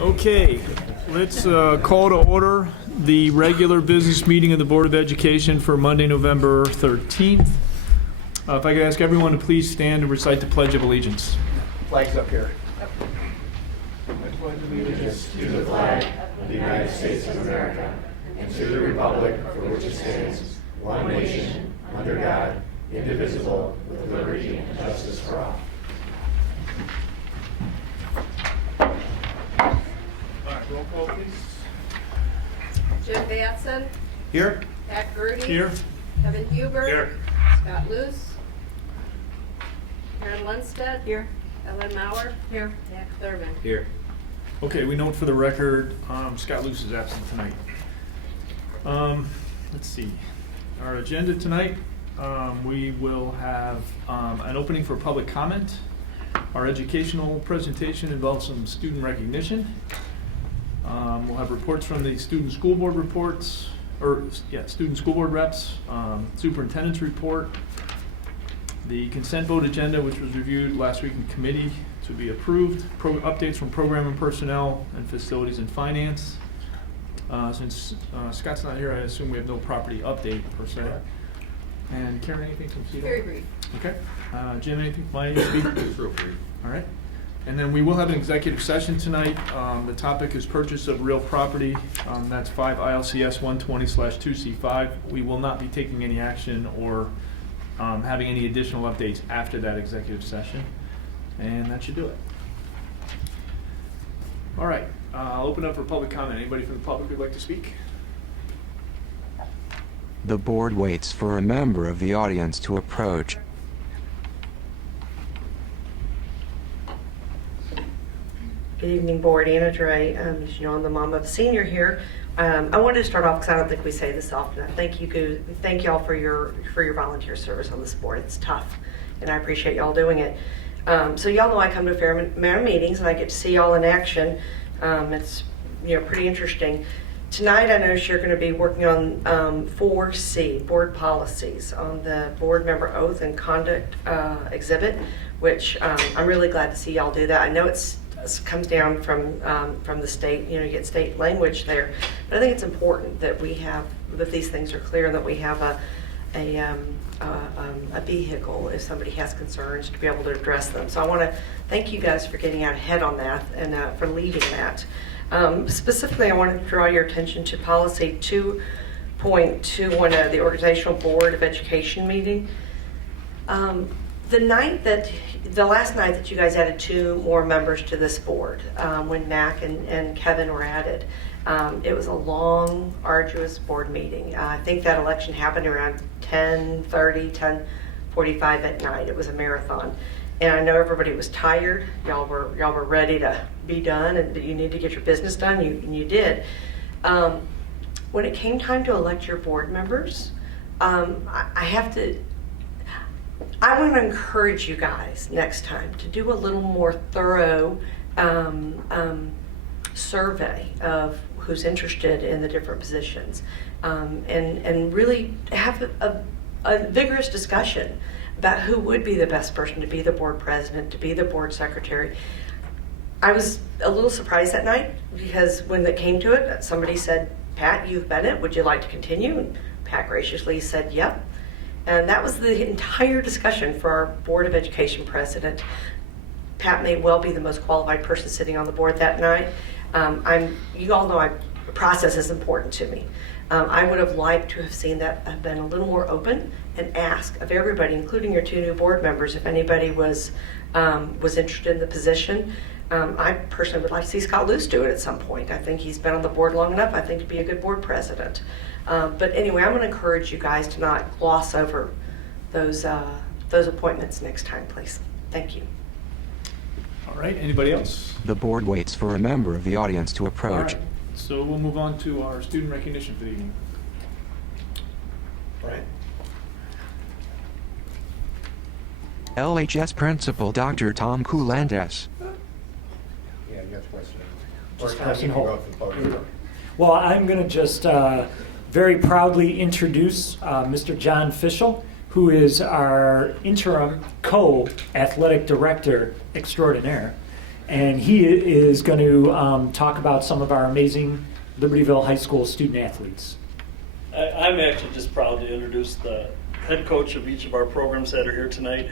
Okay, let's call to order the regular business meeting of the Board of Education for Monday, November 13th. If I could ask everyone to please stand and recite the Pledge of Allegiance. Flags up here. I pledge allegiance to the flag of the United States of America and to the republic for which it stands, one nation, under God, indivisible, with liberty and justice for all. All right, roll call, please. Jim Batson, Here? Pat Grudy. Here. Kevin Huber. Here. Scott Luce. Karen Lundstedt. Here. Ellen Mauer. Here. Jack Thurman. Here. Okay, we note for the record, Scott Luce is absent tonight. Let's see. Our agenda tonight, we will have an opening for public comment. Our educational presentation involves some student recognition. We'll have reports from the student school board reports, student school board reps, superintendent's report, the consent vote agenda, which was reviewed last week in committee to be approved, updates from program and personnel and facilities and finance. Since Scott's not here, I assume we have no property update per se. And Karen, anything from CEDO? Very brief. Okay. Jim, anything? Mine to speak? It's real brief. All right. And then we will have an executive session tonight. The topic is purchase of real property. That's 5 ILCS 120/2C5. We will not be taking any action or having any additional updates after that executive session. And that should do it. All right. I'll open up for public comment. Anybody from the public who'd like to speak? The board waits for a member of the audience to approach. Good evening, board. Anna Dre. As you know, I'm the mom of a senior here. I wanted to start off because I don't think we say this often. Thank y'all for your volunteer service on this board. It's tough, and I appreciate y'all doing it. So y'all know I come to a fair amount of meetings, and I get to see y'all in action. It's pretty interesting. Tonight, I notice you're going to be working on 4C, board policies, on the board member oath and conduct exhibit, which I'm really glad to see y'all do that. I know it comes down from the state, you get state language there, but I think it's important that that these things are clear and that we have a vehicle if somebody has concerns to be able to address them. So I want to thank you guys for getting out ahead on that and for leading that. Specifically, I wanted to draw your attention to policy 2.210, the Organizational Board of Education meeting. The last night that you guys added 2 more members to this board, when Mac and Kevin were added, it was a long, arduous board meeting. I think that election happened around 10:30, 10:45 at night. It was a marathon. And I know everybody was tired. Y'all were ready to be done, and you need to get your business done. You did. When it came time to elect your board members, I want to encourage you guys next time to do a little more thorough survey of who's interested in the different positions, and really have a vigorous discussion about who would be the best person to be the board president, to be the board secretary. I was a little surprised that night because when it came to it, somebody said, "Pat, you've been it. Would you like to continue?" And Pat graciously said, "Yep." And that was the entire discussion for our Board of Education president. Pat may well be the most qualified person sitting on the board that night. You all know process is important to me. I would have liked to have seen that have been a little more open and ask of everybody, including your 2 new board members, if anybody was interested in the position. I personally would like to see Scott Luce do it at some point. I think he's been on the board long enough, I think, to be a good board president. But anyway, I'm going to encourage you guys to not gloss over those appointments next time, please. Thank you. All right. Anybody else? The board waits for a member of the audience to approach. All right. So we'll move on to our student recognition for the evening. All right. LHS Principal Dr. Tom Coulandes. Yeah, you got the question. Just Or passing you can hold. go to the podium. Well, I'm going to just very proudly introduce Mr. John Fischel, who is our interim co-athletic director extraordinaire. and he is going to talk about some of our amazing Libertyville High School student athletes. I'm actually just proud to introduce the head coach of each of our programs that are here tonight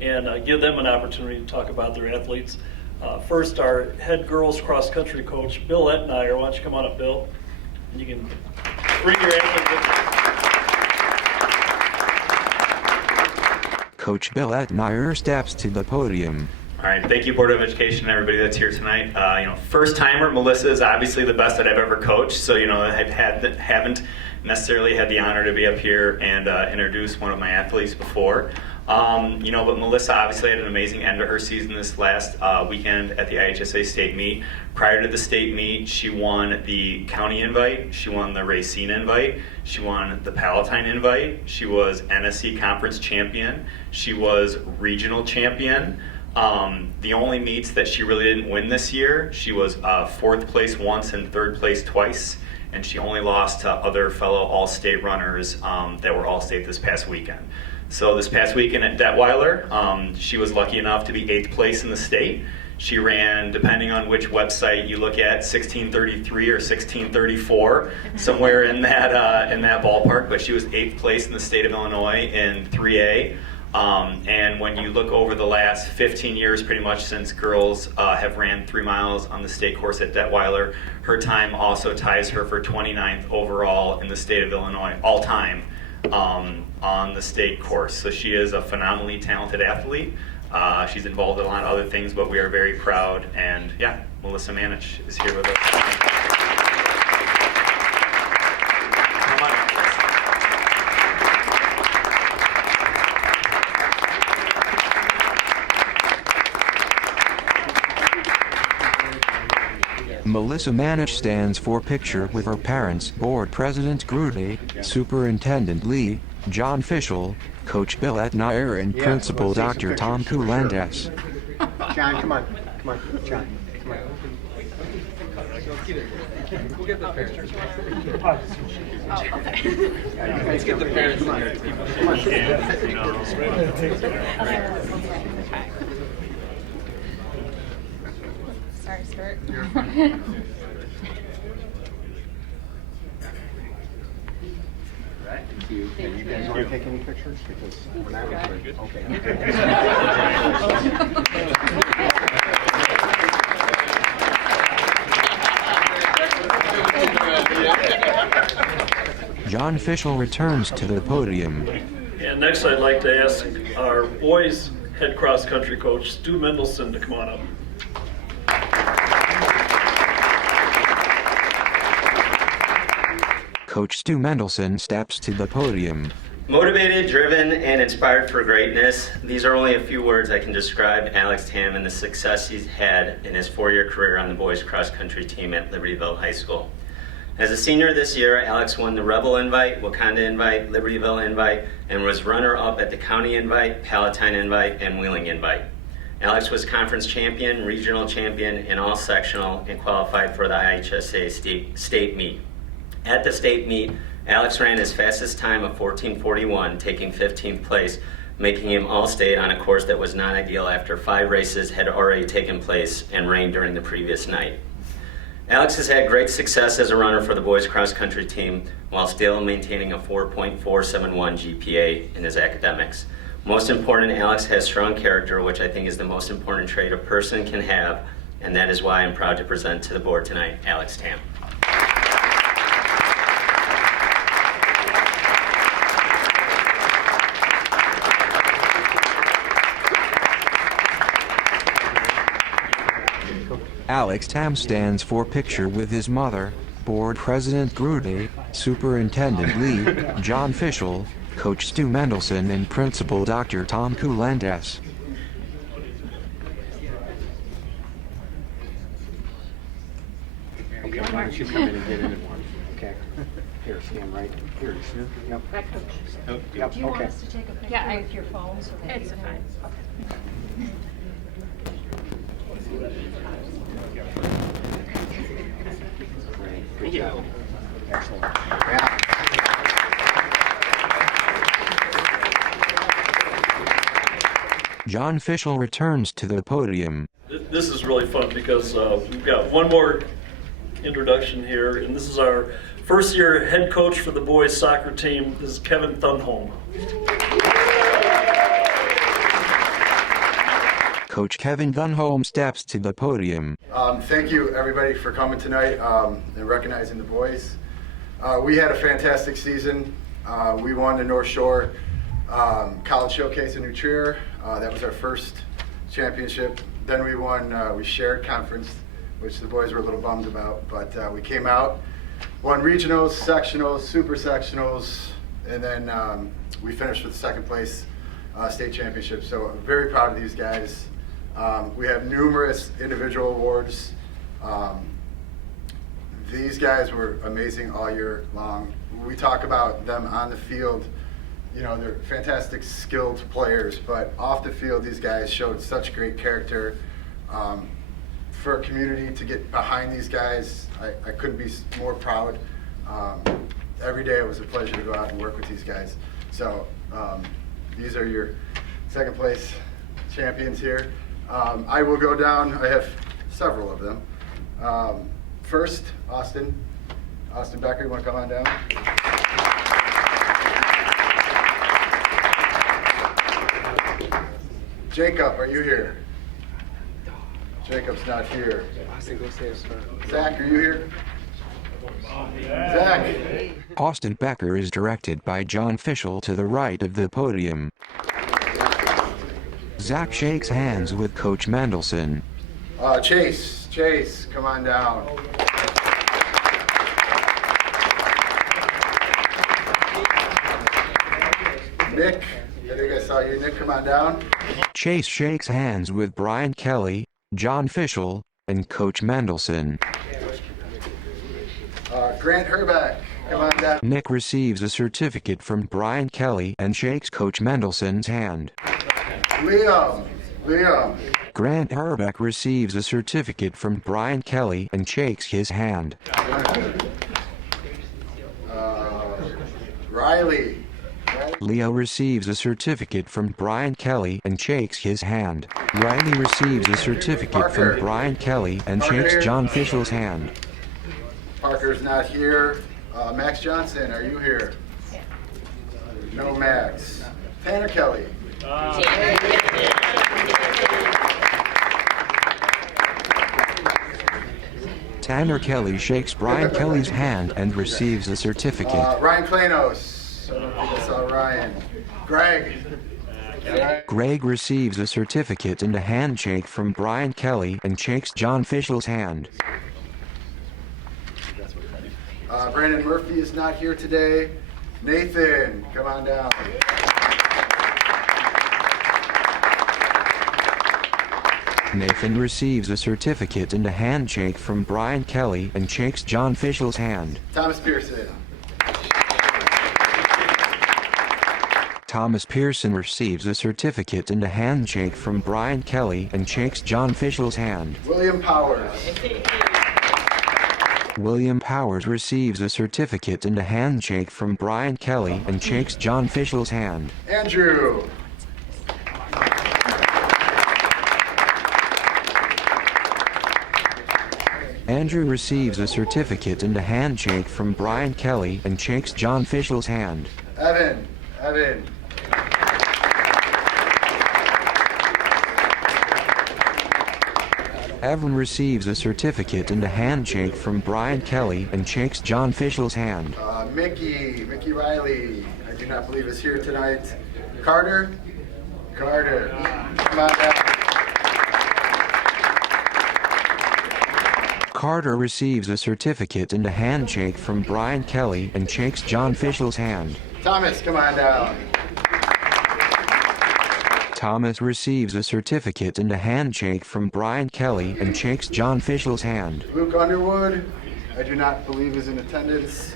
and give them an opportunity to talk about their athletes. First, our head girls cross country coach, Bill Etnier. Why don't you come on up, Bill? And you can bring your athlete with you. Coach Bill Etnier steps to the podium. All right, thank you, Board of Education, everybody that's here tonight. First timer, Melissa is obviously the best that I've ever coached, so I haven't necessarily had the honor to be up here and introduce one of my athletes before. But Melissa obviously had an amazing end to her season this last weekend at the IHSA state meet. Prior to the state meet, she won the county invite, she won the Racine invite, she won the Palatine invite, she was NSC conference champion, she was regional champion. The only meets that she really didn't win this year, she was fourth place once and third place twice, and she only lost to other fellow all-state runners that were all-state this past weekend. So this past weekend at Detweiler, she was lucky enough to be 8th place in the state. She ran, depending on which website you look at, 16:33 or 16:34, somewhere in that ballpark. But she was 8th place in the state of Illinois in 3A. And when you look over the last 15 years, pretty much since girls have ran 3 miles on the state course at Detweiler, her time also ties her for 29th overall in the state of Illinois, all time. On the state course. So she is a phenomenally talented athlete. She's involved in a lot of other things, but we are very proud. And yeah, Melissa Manich is here with us. Come on. Melissa Manich stands for picture with her parents, Board President Grudy, Superintendent Lee, John Fischel, Coach Bill Etnier, and Principal Dr. Tom Coulandes. John, come on, John, come on. We'll get the parents. Let's get the parents on here. Sorry, Stuart. Thank you. And you guys want to take any pictures? Because we're not okay. John Fischel returns to the podium. And next, I'd like to ask our boys head cross country coach, Stu Mendelson, to come on up. Coach Stu Mendelson steps to the podium. Motivated, driven, and inspired for greatness. These are only a few words I can describe Alex Tam and the success he's had in his 4-year career on the boys cross country team at Libertyville High School. As a senior this year, Alex won the Rebel Invite, Wakanda Invite, Libertyville Invite, and was runner-up at the County Invite, Palatine Invite, and Wheeling Invite. Alex was conference champion, regional champion, and all sectional, and qualified for the IHSA state meet. At the state meet, Alex ran his fastest time of 14:41, taking 15th place, making him all-state on a course that was not ideal after 5 races had already taken place and rained during the previous night. Alex has had great success as a runner for the boys cross-country team while still maintaining a 4.471 GPA in his academics. Most important, Alex has strong character, which I think is the most important trait a person can have, and that is why I'm proud to present to the board tonight, Alex Tam. Alex Tam stands for picture with his mother, Board President Grudy, Superintendent Lee, John Fischel, Coach Stu Mendelson, and Principal Dr. Tom Coulandes. Okay, why don't you come in and get in at one? Okay. Here, stand right here. Yep. Back, Coach. Yep. Do you want Okay. us to take a picture Yeah, with your phone? So that It's you can- fine. Great. Good job. Excellent. Yeah. John Fischel returns to the podium. this is really fun because we've got one more introduction here, and this is our first year head coach for the boys soccer team. This is Kevin Thunholm. Coach Kevin Thunholm steps to the podium. Thank you, everybody, for coming tonight and recognizing the boys. We had a fantastic season. We won the North Shore College Showcase in New Trier. That was our first championship. Then we won, we shared conference, which the boys were a little bummed about, but we came out, won regionals, sectionals, super sectionals, and then we finished with second place state championship. So I'm very proud of these guys. We have numerous individual awards. These guys were amazing all year long. We talk about them on the field. You know, they're fantastic, skilled players, but off the field, these guys showed such great character. For a community to get behind these guys, I couldn't be more proud. Every day it was a pleasure to go out and work with these guys. So these are your second place champions here. I will go down, I have several of them. First, Austin Becker, you want to come on down? Jacob, are you here? Jacob's not here. Zach, are you here? Zach. Austin Becker is directed by John Fischel to the right of the podium. Zach shakes hands with Coach Mendelson. Chase, come on down. Nick, I think I saw you. Nick, come on down. Chase shakes hands with Brian Kelly, John Fischel, and Coach Mendelson. Grant Herbeck, come on down. Nick receives a certificate from Brian Kelly and shakes Coach Mendelson's hand. Liam. Grant Herbeck receives a certificate from Brian Kelly and shakes his hand. Riley. Leo receives a certificate from Brian Kelly and shakes his hand. Riley receives a certificate from Brian Kelly and shakes John Fischel's hand. Parker's not here. Max Johnson, are you here? No Max. Tanner Kelly. Tanner Kelly shakes Brian Kelly's hand and receives a certificate. Ryan Klanos. I don't think I saw Ryan. Greg receives a certificate and a handshake from Brian Kelly and shakes John Fischel's hand. Brandon Murphy is not here today. Nathan, come on down. Nathan receives a certificate and a handshake from Brian Kelly and shakes John Fischel's hand. Thomas Pearson. Thomas Pearson receives a certificate and a handshake from Brian Kelly and shakes John Fischel's hand. William Powers. William Powers receives a certificate and a handshake from Brian Kelly and shakes John Fischel's hand. Andrew. Andrew receives a certificate and a handshake from Brian Kelly and shakes John Fischel's hand. Evan. Evan receives a certificate and a handshake from Brian Kelly and shakes John Fischel's hand. Mickey Riley, I do not believe is here tonight. Carter, come on down. Carter receives a certificate and a handshake from Brian Kelly and shakes John Fischel's hand. Thomas, come on down. Thomas receives a certificate and a handshake from Brian Kelly and shakes John Fischel's hand. Luke Underwood, I do not believe is in attendance.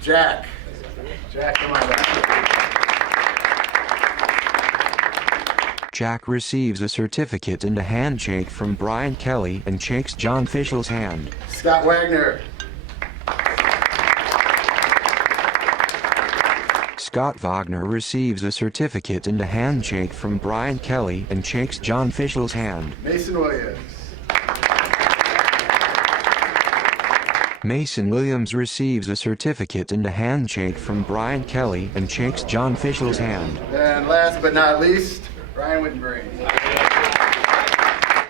Jack, come on down. Jack receives a certificate and a handshake from Brian Kelly and shakes John Fischel's hand. Scott Wagner. Scott Wagner receives a certificate and a handshake from Brian Kelly and shakes John Fischel's hand. Mason Williams. Mason Williams receives a certificate and a handshake from Brian Kelly and shakes John Fischel's hand. And last but not least, Ryan Wittenberry.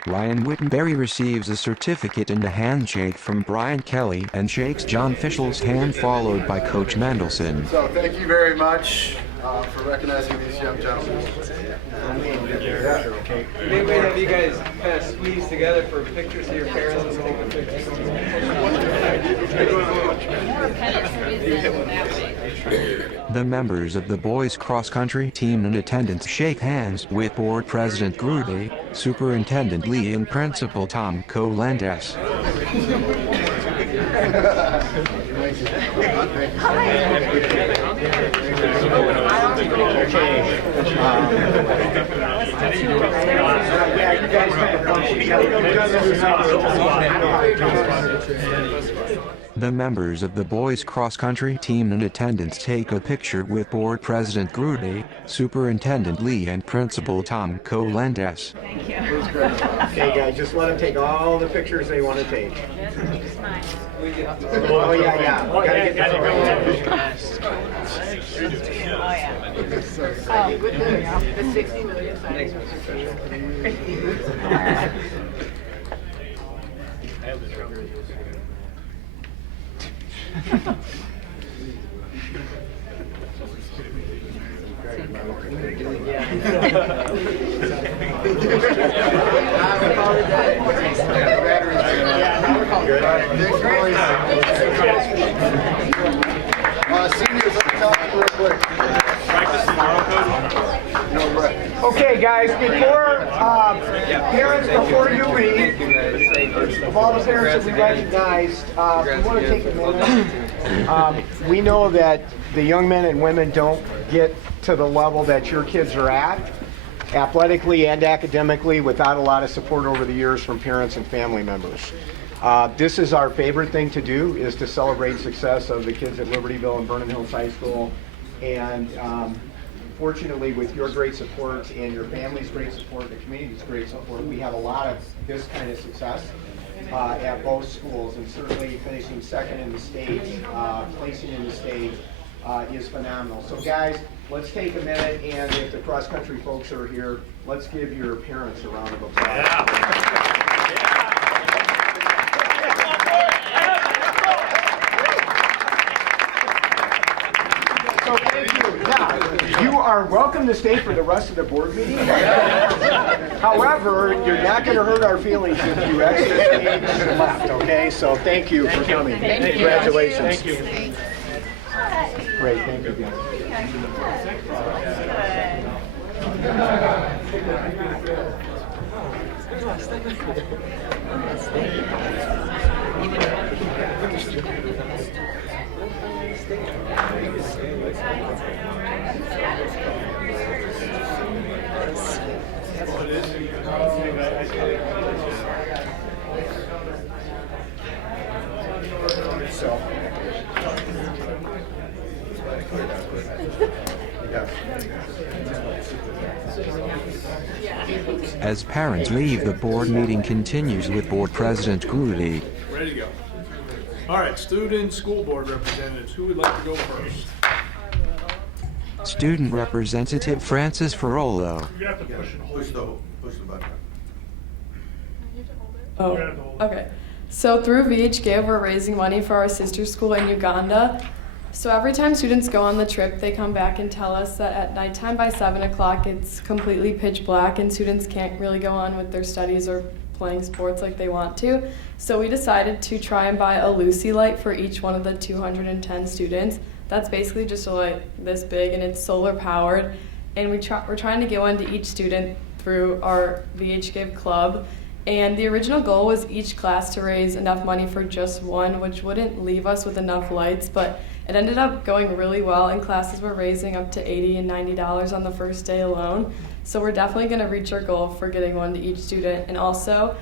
Ryan Wittenberry receives a certificate and a handshake from Brian Kelly and shakes John Fischel's hand, followed by Coach Mendelson. So thank you very much for recognizing these young gentlemen. Maybe we have you guys kind of squeeze together for pictures of your parents and take a picture. The members of the boys cross-country team in attendance shake hands with Board President Grude, Superintendent Lee and Principal Tom Colendes. The members of the boys cross-country team in attendance take a picture with Board President Grude, Superintendent Lee and Principal Tom Colendes. Thank you. Okay, guys, just let them take all the pictures they want to take. Oh, yeah. We gotta get this The 60 million signing. Seniors, let's talk real quick. Okay, guys, before you leave, of all the parents that we recognized, we want to take a moment. We know that the young men and women don't get to the level that your kids are at, athletically and academically, without a lot of support over the years from parents and family members. This is our favorite thing to do, is to celebrate success of the kids at Libertyville and Vernon Hills High School. And fortunately, with your great support and your family's great support, the community's great support, we have a lot of this kind of success at both schools. And certainly finishing second in the state, placing in the state is phenomenal. So guys, let's take a minute, and if the cross-country folks are here, let's give your parents a round of applause. So thank you. Now, you are welcome to stay for the rest of the board meeting. However, you're not going to hurt our feelings if you exit the stage and left, okay? So thank you for coming. Congratulations. Thank you. Great, thank you guys. As parents leave, the board meeting continues with Board President Grude. Ready to go. All right, student school board representatives, who would like to go first? Student Representative Francis Ferrolo. Push the button. Oh, okay. So through VHGive, we're raising money for our sister school in Uganda. So every time students go on the trip, they come back and tell us that at nighttime by 7 o'clock, it's completely pitch black and students can't really go on with their studies or playing sports like they want to. So we decided to try and buy a Lucy light for each one of the 210 students. That's basically just a light this big, and it's solar powered. And we're trying to get one to each student through our VHGive club. And the original goal was each class to raise enough money for just one, which wouldn't leave us with enough lights, but it ended up going really well, and classes were raising up to $80 and $90 on the first day alone. So we're definitely going to reach our goal for getting one to each student. And also,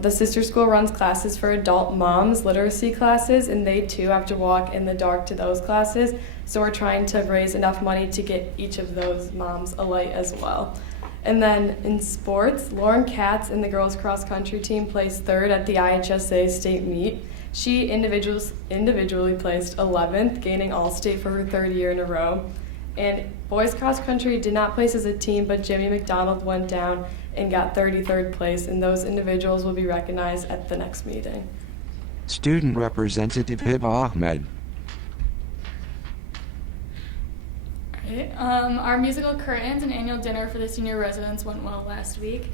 the sister school runs classes for adult moms, literacy classes, and they too have to walk in the dark to those classes. So we're trying to raise enough money to get each of those moms a light as well. And then in sports, Lauren Katz and the girls cross country team placed third at the IHSA state meet. She individually placed 11th, gaining All-State for her third year in a row. And boys cross country did not place as a team, but Jimmy McDonald went down and got 33rd place, and those individuals will be recognized at the next meeting. Student Representative Hiba Ahmed. Our musical curtains and annual dinner for the senior residents went well last week.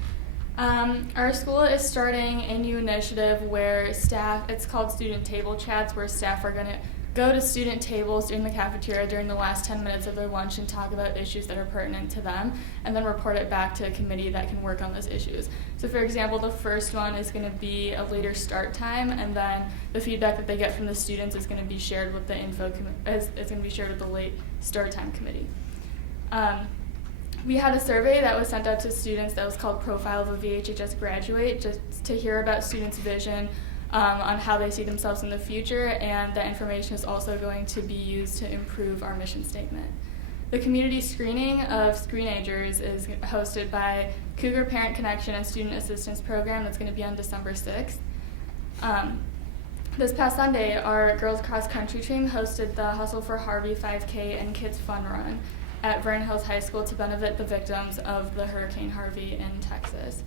Our school is starting a new initiative where staff, it's called Student Table Chats, where staff are going to go to student tables in the cafeteria during the last 10 minutes of their lunch and talk about issues that are pertinent to them, and then report it back to a committee that can work on those issues. So for example, the first one is going to be a later start time, and then the feedback that they get from the students is going to be shared with the it's going to be shared with the late start time committee. We had a survey that was sent out to students that was called Profile of a VHHS Graduate, just to hear about students' vision on how they see themselves in the future, and that information is also going to be used to improve our mission statement. The community screening of screenagers is hosted by Cougar Parent Connection and Student Assistance Program. That's going to be on December 6th. This past Sunday, our girls cross country team hosted the Hustle for Harvey 5K and Kids Fun Run at Vernon Hills High School to benefit the victims of the Hurricane Harvey in Texas.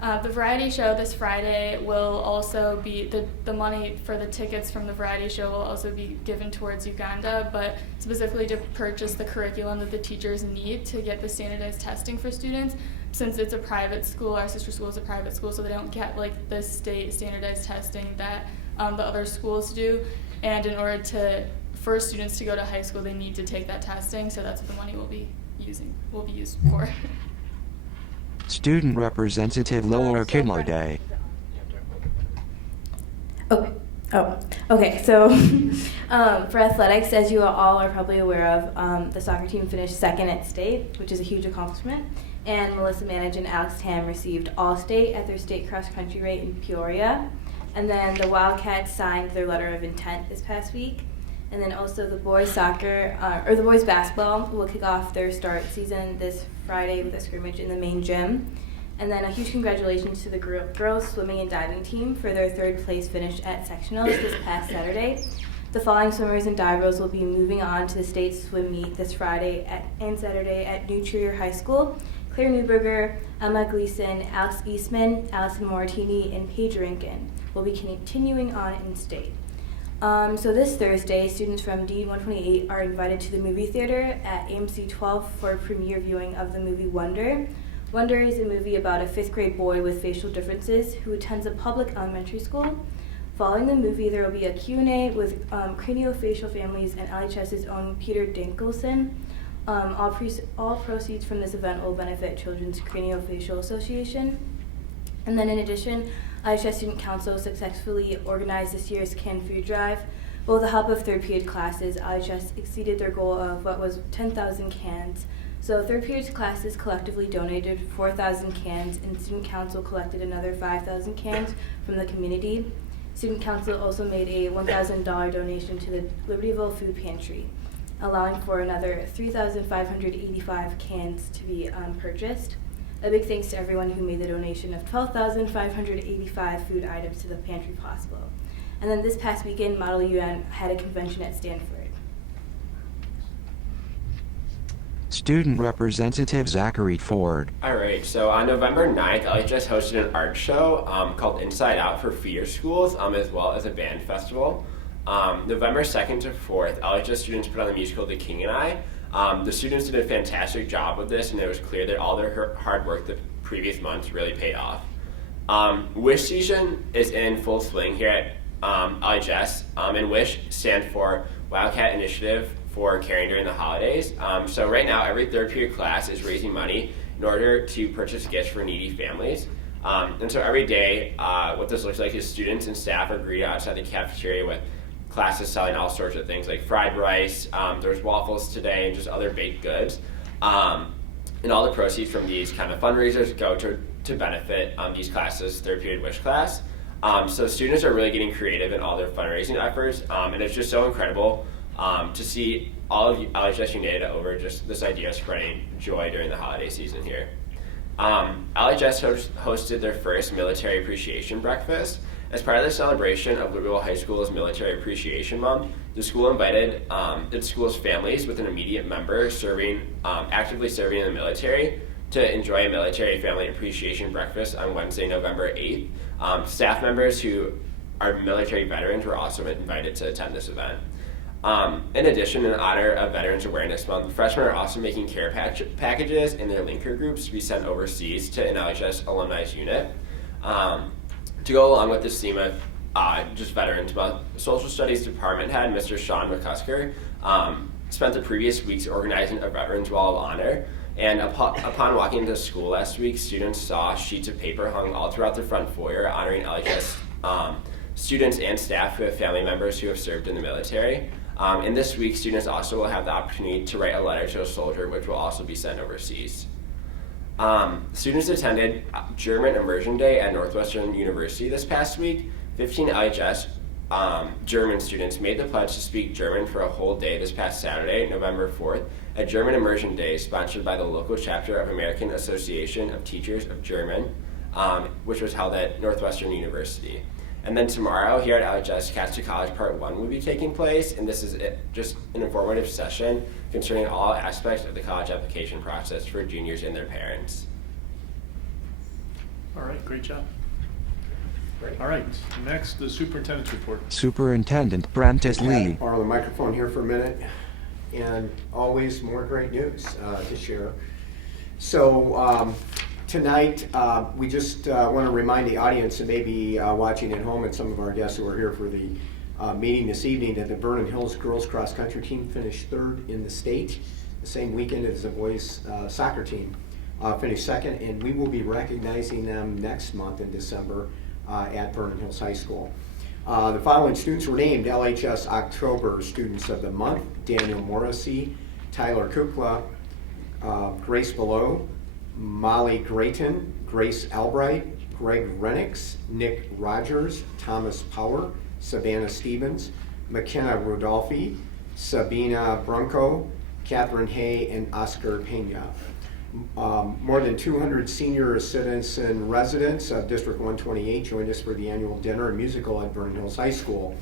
The variety show this Friday will also be, the money for the tickets from the variety show will also be given towards Uganda, but specifically to purchase the curriculum that the teachers need to get the standardized testing for students. Since it's a private school, our sister school is a private school, so they don't get like the state standardized testing that the other schools do. And in order for students to go to high school, they need to take that testing, so that's what the money will be used for. Student Representative Lola Kinlade. Okay, so for athletics, as you all are probably aware of, the soccer team finished second at state, which is a huge accomplishment, and Melissa Manage and Alex Tam received All-State at their state cross-country race in Peoria, and then the Wildcats signed their letter of intent this past week, and then also the boys the boys basketball will kick off their start season this Friday with a scrimmage in the main gym. And then a huge congratulations to the girls swimming and diving team for their third place finish at sectionals this past Saturday. The following swimmers and divers will be moving on to the state swim meet this Friday and Saturday at New Trier High School. Claire Newberger, Emma Gleason, Alex Eastman, Allison Moratini, and Paige Rankin will be continuing on in state. So this Thursday, students from D128 are invited to the movie theater at AMC 12 for a premiere viewing of the movie Wonder. Wonder is a movie about a 5th grade boy with facial differences who attends a public elementary school. Following the movie, there will be a Q&A with craniofacial families and LHS's own Peter Dinkelson. All proceeds from this event will benefit Children's Craniofacial Association. And then in addition, IHS Student Council successfully organized this year's canned food drive. With the help of third period classes, IHS exceeded their goal of what was 10,000 cans. So third period classes collectively donated 4,000 cans, and Student Council collected another 5,000 cans from the community. Student Council also made a $1,000 donation to the Libertyville Food Pantry, allowing for another 3,585 cans to be purchased. A big thanks to everyone who made the donation of 12,585 food items to the pantry possible. And then this past weekend, Model UN had a convention at Stanford. Student Representative Zachary Ford. All right, so on November 9th, LHS hosted an art show called Inside Out for feeder schools, as well as a band festival. November 2nd to 4th, LHS students put on the musical The King and I. The students did a fantastic job with this, and it was clear that all their hard work the previous months really paid off. WISH season is in full swing here at LHS, and WISH stands for Wildcat Initiative for Caring During the Holidays. So right now, every third period class is raising money in order to purchase gifts for needy families. And so every day, what this looks like is students and staff are greeted outside the cafeteria with classes selling all sorts of things like fried rice, there's waffles today, and just other baked goods. And all the proceeds from these kind of fundraisers go to benefit these classes, third period wish class. So students are really getting creative in all their fundraising efforts, and it's just so incredible to see all of LHS united over just this idea of spreading joy during the holiday season here. LHS hosted their first military appreciation breakfast. As part of the celebration of Libertyville High School's Military Appreciation Month, the school invited its school's families with an immediate member actively serving in the military to enjoy a military family appreciation breakfast on Wednesday, November 8th. Staff members who are military veterans were also invited to attend this event. In addition, in honor of Veterans Awareness Month, freshmen are also making care packages in their linker groups to be sent overseas to an LHS alumni unit. To go along with this theme of just Veterans Month, Social Studies Department head Mr. Sean McCusker spent the previous weeks organizing a Veterans Wall of Honor. And upon walking into school last week, students saw sheets of paper hung all throughout the front foyer honoring LHS students and staff who have family members who have served in the military. And this week, students also will have the opportunity to write a letter to a soldier, which will also be sent overseas. Students attended German Immersion Day at Northwestern University this past week. 15 LHS German students made the pledge to speak German for a whole day this past Saturday, November 4th, at German Immersion Day, sponsored by the local chapter of American Association of Teachers of German, which was held at Northwestern University. And then tomorrow, here at LHS, Cats to College Part 1 will be taking place, and this is just an informative session concerning all aspects of the college application process for juniors and their parents. All right, great job. Great. All right, next, the superintendent's report. Superintendent Prentice Lee. Borrow the microphone here for a minute, and always more great news to share. So tonight, we just want to remind the audience and maybe watching at home and some of our guests who are here for the meeting this evening that the Vernon Hills girls cross country team finished third in the state, the same weekend as the boys soccer team finished second, and we will be recognizing them next month in December at Vernon Hills High School. The following students were named LHS October Students of the Month: Daniel Morrissey, Tyler Kukla, Grace Below, Molly Grayton, Grace Albright, Greg Renix, Nick Rogers, Thomas Power, Savannah Stevens, McKenna Rodolfi, Sabina Brunco, Catherine Hay, and Oscar Pena. More than 200 senior citizen residents of District 128 joined us for the annual dinner and musical at Vernon Hills High School.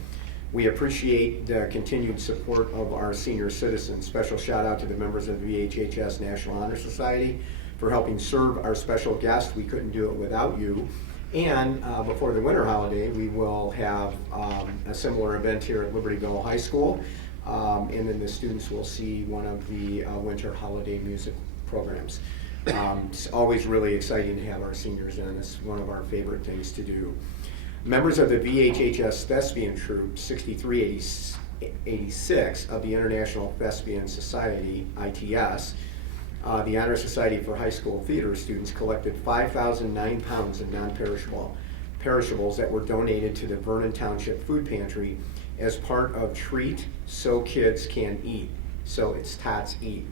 We appreciate the continued support of our senior citizens. Special shout out to the members of the VHHS National Honor Society for helping serve our special guest. We couldn't do it without you. And before the winter holiday, we will have a similar event here at Libertyville High School. And then the students will see one of the winter holiday music programs. It's always really exciting to have our seniors in. It's one of our favorite things to do. Members of the VHHS Thespian Troupe 6386 of the International Thespian Society, ITS, the Honor Society for High School Theater students collected 5,009 pounds of non-perishables that were donated to the Vernon Township Food Pantry as part of Treat So Kids Can Eat. So it's Tots Eat.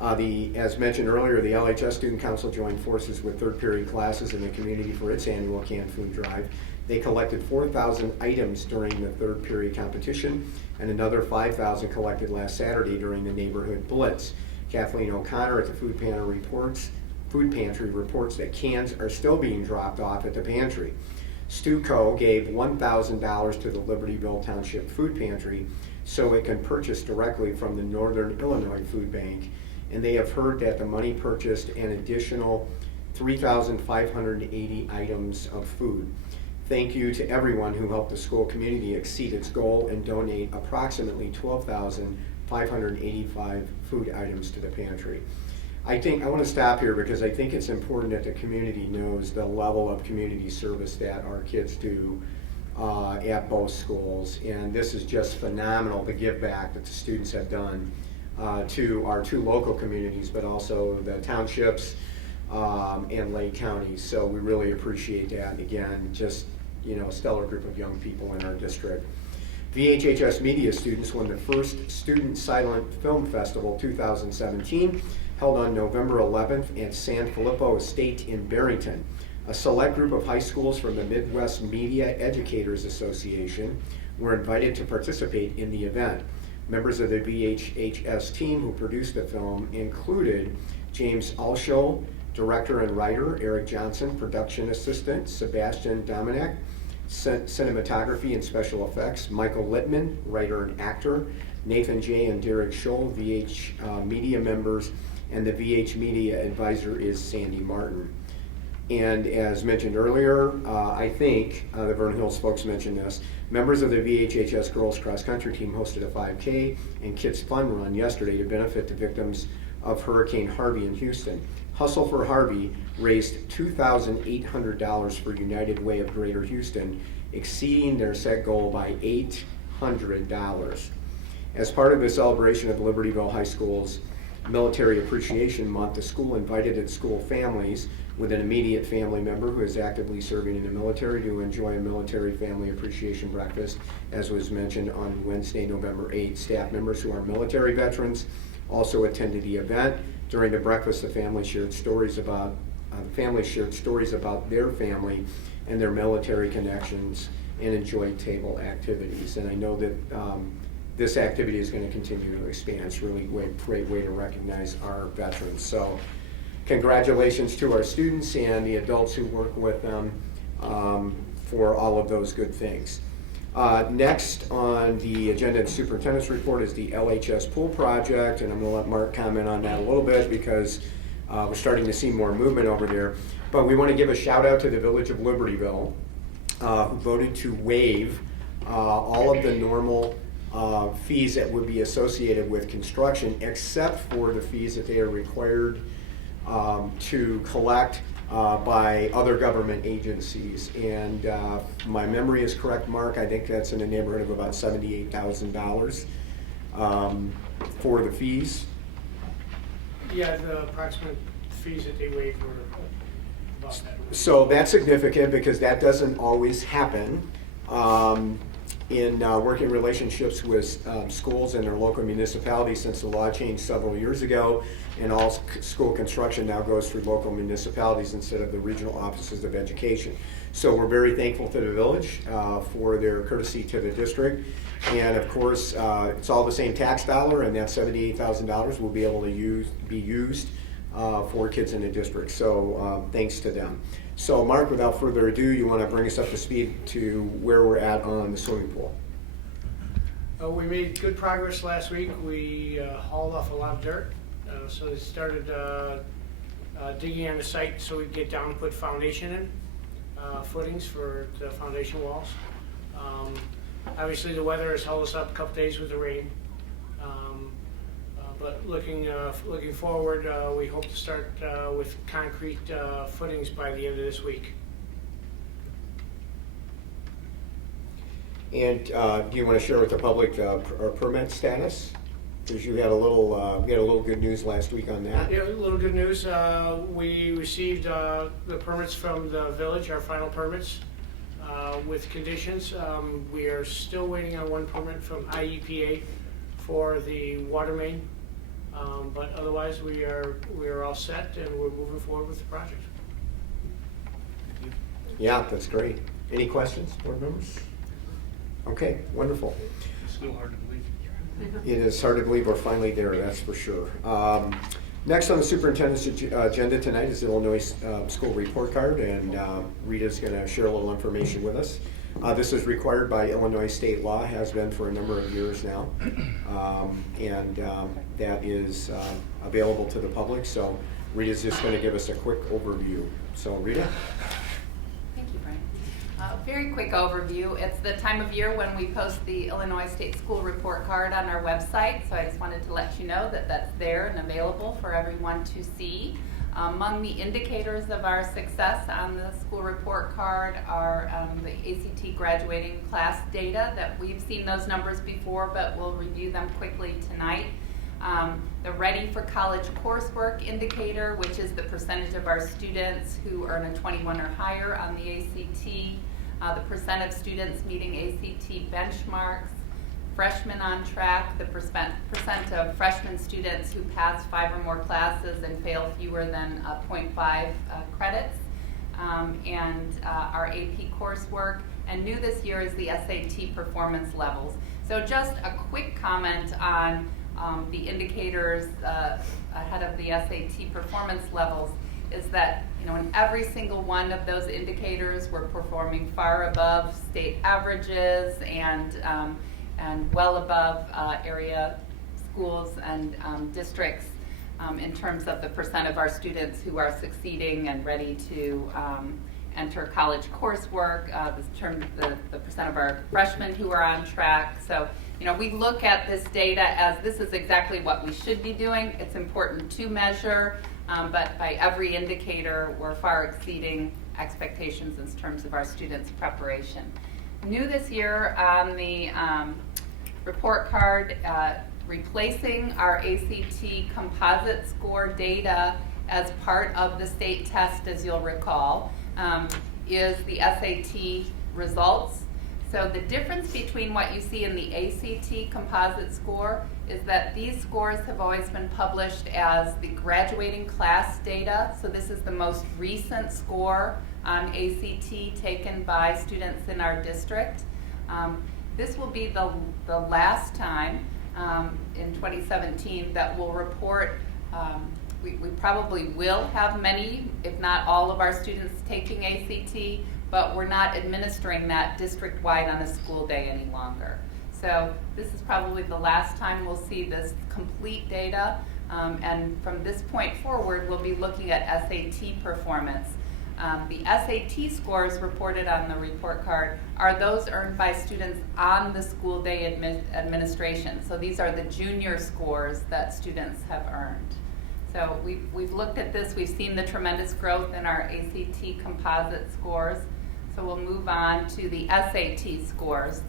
As mentioned earlier, the LHS Student Council joined forces with third period classes in the community for its annual canned food drive. They collected 4,000 items during the third period competition, and another 5,000 collected last Saturday during the neighborhood blitz. Kathleen O'Connor at the Food Pantry reports that cans are still being dropped off at the pantry. Stu Co. gave $1,000 to the Libertyville Township Food Pantry so it can purchase directly from the Northern Illinois Food Bank, and they have heard that the money purchased an additional 3,580 items of food. Thank you to everyone who helped the school community exceed its goal and donate approximately 12,585 food items to the pantry. I want to stop here because I think it's important that the community knows the level of community service that our kids do at both schools, and this is just phenomenal, the give back that the students have done to our two local communities, but also the townships and Lake County. So we really appreciate that. And again, just a stellar group of young people in our district. VHHS media students won the first Student Silent Film Festival 2017, held on November 11th at San Filippo Estate in Barrington. A select group of high schools from the Midwest Media Educators Association were invited to participate in the event. Members of the VHHS team who produced the film included James Alshow, director and writer, Eric Johnson, production assistant, Sebastian Dominic, cinematography and special effects, Michael Littman, writer and actor, Nathan J. and Derek Scholl, VH Media members, and the VH Media advisor is Sandy Martin. And as mentioned earlier, I think the Vernon Hills folks mentioned this, members of the VHHS girls cross country team hosted a 5K and Kids Fun Run yesterday to benefit the victims of Hurricane Harvey in Houston. Hustle for Harvey raised $2,800 for United Way of Greater Houston, exceeding their set goal by $800. As part of the celebration of Libertyville High School's Military Appreciation Month, the school invited its school families with an immediate family member who is actively serving in the military to enjoy a military family appreciation breakfast, as was mentioned on Wednesday, November 8th. Staff members who are military veterans also attended the event. During the breakfast, the family shared stories about their family and their military connections and enjoyed table activities. And I know that this activity is going to continue to expand. It's really a great way to recognize our veterans. So congratulations to our students and the adults who work with them for all of those good things. Next on the agenda and superintendent's report is the LHS pool project, and I'm going to let Mark comment on that a little bit because we're starting to see more movement over there. But we want to give a shout out to the Village of Libertyville who voted to waive all of the normal fees that would be associated with construction, except for the fees that they are required to collect by other government agencies. And my memory is correct, Mark, I think that's in the neighborhood of about $78,000 for the fees. Yeah, the approximate fees that they waived were about that. So that's significant because that doesn't always happen. In working relationships with schools and their local municipalities since the law changed several years ago, and all school construction now goes through local municipalities instead of the regional offices of education. So we're very thankful to the village for their courtesy to the district. And of course, it's all the same tax dollar, and that $78,000 will be able to be used for kids in the district. So thanks to them. So Mark, without further ado, you want to bring us up to speed to where we're at on the swimming pool? We made good progress last week. We hauled off a lot of dirt. So they started digging on the site so we could get down and put foundation in, footings for the foundation walls. Obviously the weather has held us up a couple days with the rain. But looking forward, we hope to start with concrete footings by the end of this week. And do you want to share with the public our permit status? Because you had a little good news last week on that. Yeah, a little good news. We received the permits from the village, our final permits, with conditions. We are still waiting on one permit from IEPA for the water main. But otherwise, we are all set, and we're moving forward with the project. Yeah, that's great. Any questions, board members? Okay, wonderful. It's still hard to believe. It is hard to believe we're finally there, that's for sure. Next on the superintendent's agenda tonight is the Illinois School Report Card, and Rita's going to share a little information with us. This is required by Illinois state law, has been for a number of years now, and that is available to the public. So Rita's just going to give us a quick overview. So Rita? Thank you, Brian. Very quick overview. It's the time of year when we post the Illinois State School Report Card on our website, so I just wanted to let you know that that's there and available for everyone to see. Among the indicators of our success on the school report card are the ACT graduating class data. That we've seen those numbers before, but we'll review them quickly tonight. The Ready for College coursework indicator, which is the percentage of our students who earn a 21 or higher on the ACT, the percent of students meeting ACT benchmarks, freshmen on track, the percent of freshman students who pass 5 or more classes and fail fewer than 0.5 credits, and our AP coursework. And new this year is the SAT performance levels. So just a quick comment on the indicators ahead of the SAT performance levels is that, in every single one of those indicators, we're performing far above state averages and well above area schools and districts in terms of the percent of our students who are succeeding and ready to enter college coursework, the percent of our freshmen who are on track. So, we look at this data as this is exactly what we should be doing. It's important to measure, but by every indicator, we're far exceeding expectations in terms of our students' preparation. New this year on the report card, replacing our ACT composite score data as part of the state test, as you'll recall, is the SAT results. So the difference between what you see in the ACT composite score is that these scores have always been published as the graduating class data. So this is the most recent score on ACT taken by students in our district. This will be the last time in 2017 that we'll report. We probably will have many, if not all of our students taking ACT, but we're not administering that district-wide on a school day any longer. So this is probably the last time we'll see this complete data, and from this point forward, we'll be looking at SAT performance. The SAT scores reported on the report card are those earned by students on the school day administration. So these are the junior scores that students have earned. So we've looked at this, we've seen the tremendous growth in our ACT composite scores. So we'll move on to the SAT scores.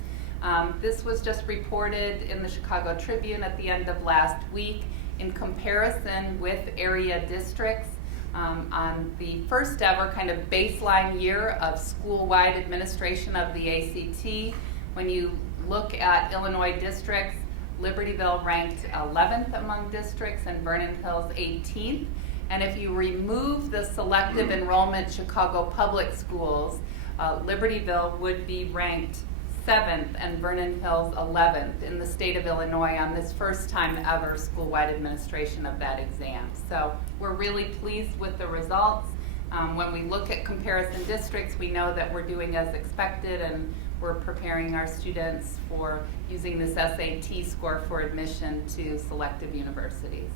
This was just reported in the Chicago Tribune at the end of last week in comparison with area districts on the first ever kind of baseline year of school-wide administration of the ACT. When you look at Illinois districts, Libertyville ranked 11th among districts and Vernon Hills 18th. And if you remove the selective enrollment Chicago public schools, Libertyville would be ranked 7th and Vernon Hills 11th in the state of Illinois on this first time ever school-wide administration of that exam. So we're really pleased with the results. When we look at comparison districts, we know that we're doing as expected and we're preparing our students for using this SAT score for admission to selective universities.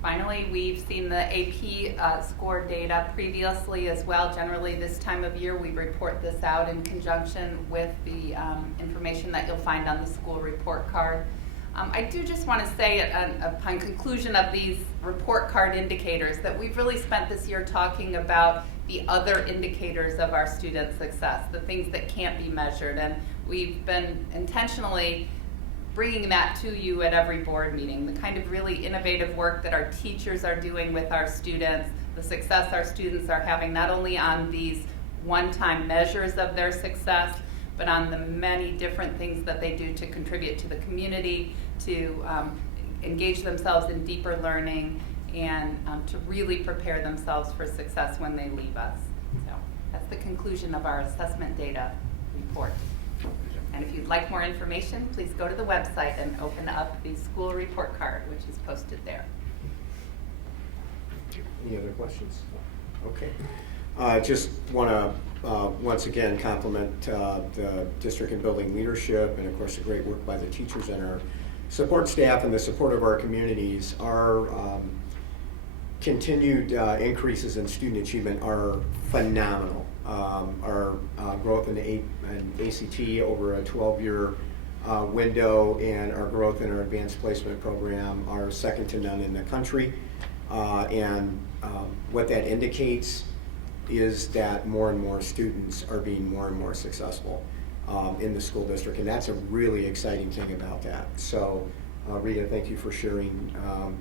Finally, we've seen the AP score data previously as well. Generally, this time of year, we report this out in conjunction with the information that you'll find on the school report card. I do just want to say upon conclusion of these report card indicators that we've really spent this year talking about the other indicators of our student success, the things that can't be measured, and we've been intentionally bringing that to you at every board meeting, the kind of really innovative work that our teachers are doing with our students, the success our students are having not only on these one-time measures of their success, but on the many different things that they do to contribute to the community, to engage themselves in deeper learning, and to really prepare themselves for success when they leave us. So that's the conclusion of our assessment data report. And if you'd like more information, please go to the website and open up the school report card, which is posted there. Any other questions? Okay. Just want to once again compliment the district and building leadership and of course the great work by the teachers and our support staff and the support of our communities. Our continued increases in student achievement are phenomenal. Our growth in ACT over a 12-year window and our growth in our advanced placement program are second to none in the country. What that indicates is that more and more students are being more and more successful in the school district, and that's a really exciting thing about that. So, Rita, thank you for sharing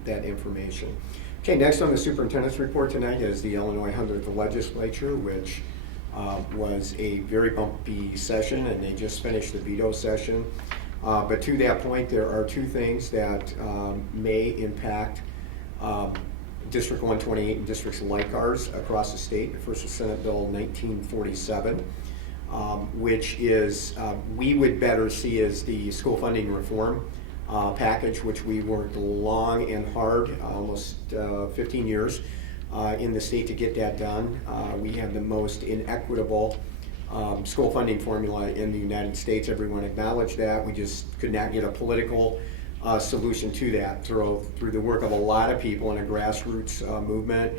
that information. Okay, next on the superintendent's report tonight is the Illinois 100th Legislature, which was a very bumpy session, and they just finished the veto session. But to that point, there are two things that may impact District 128 and districts like ours across the state. The first was Senate Bill 1947, which is, we would better see as the school funding reform package, which we worked long and hard, almost 15 years in the state to get that done. We have the most inequitable school funding formula in the United States. Everyone acknowledged that. We just could not get a political solution to that through the work of a lot of people in a grassroots movement,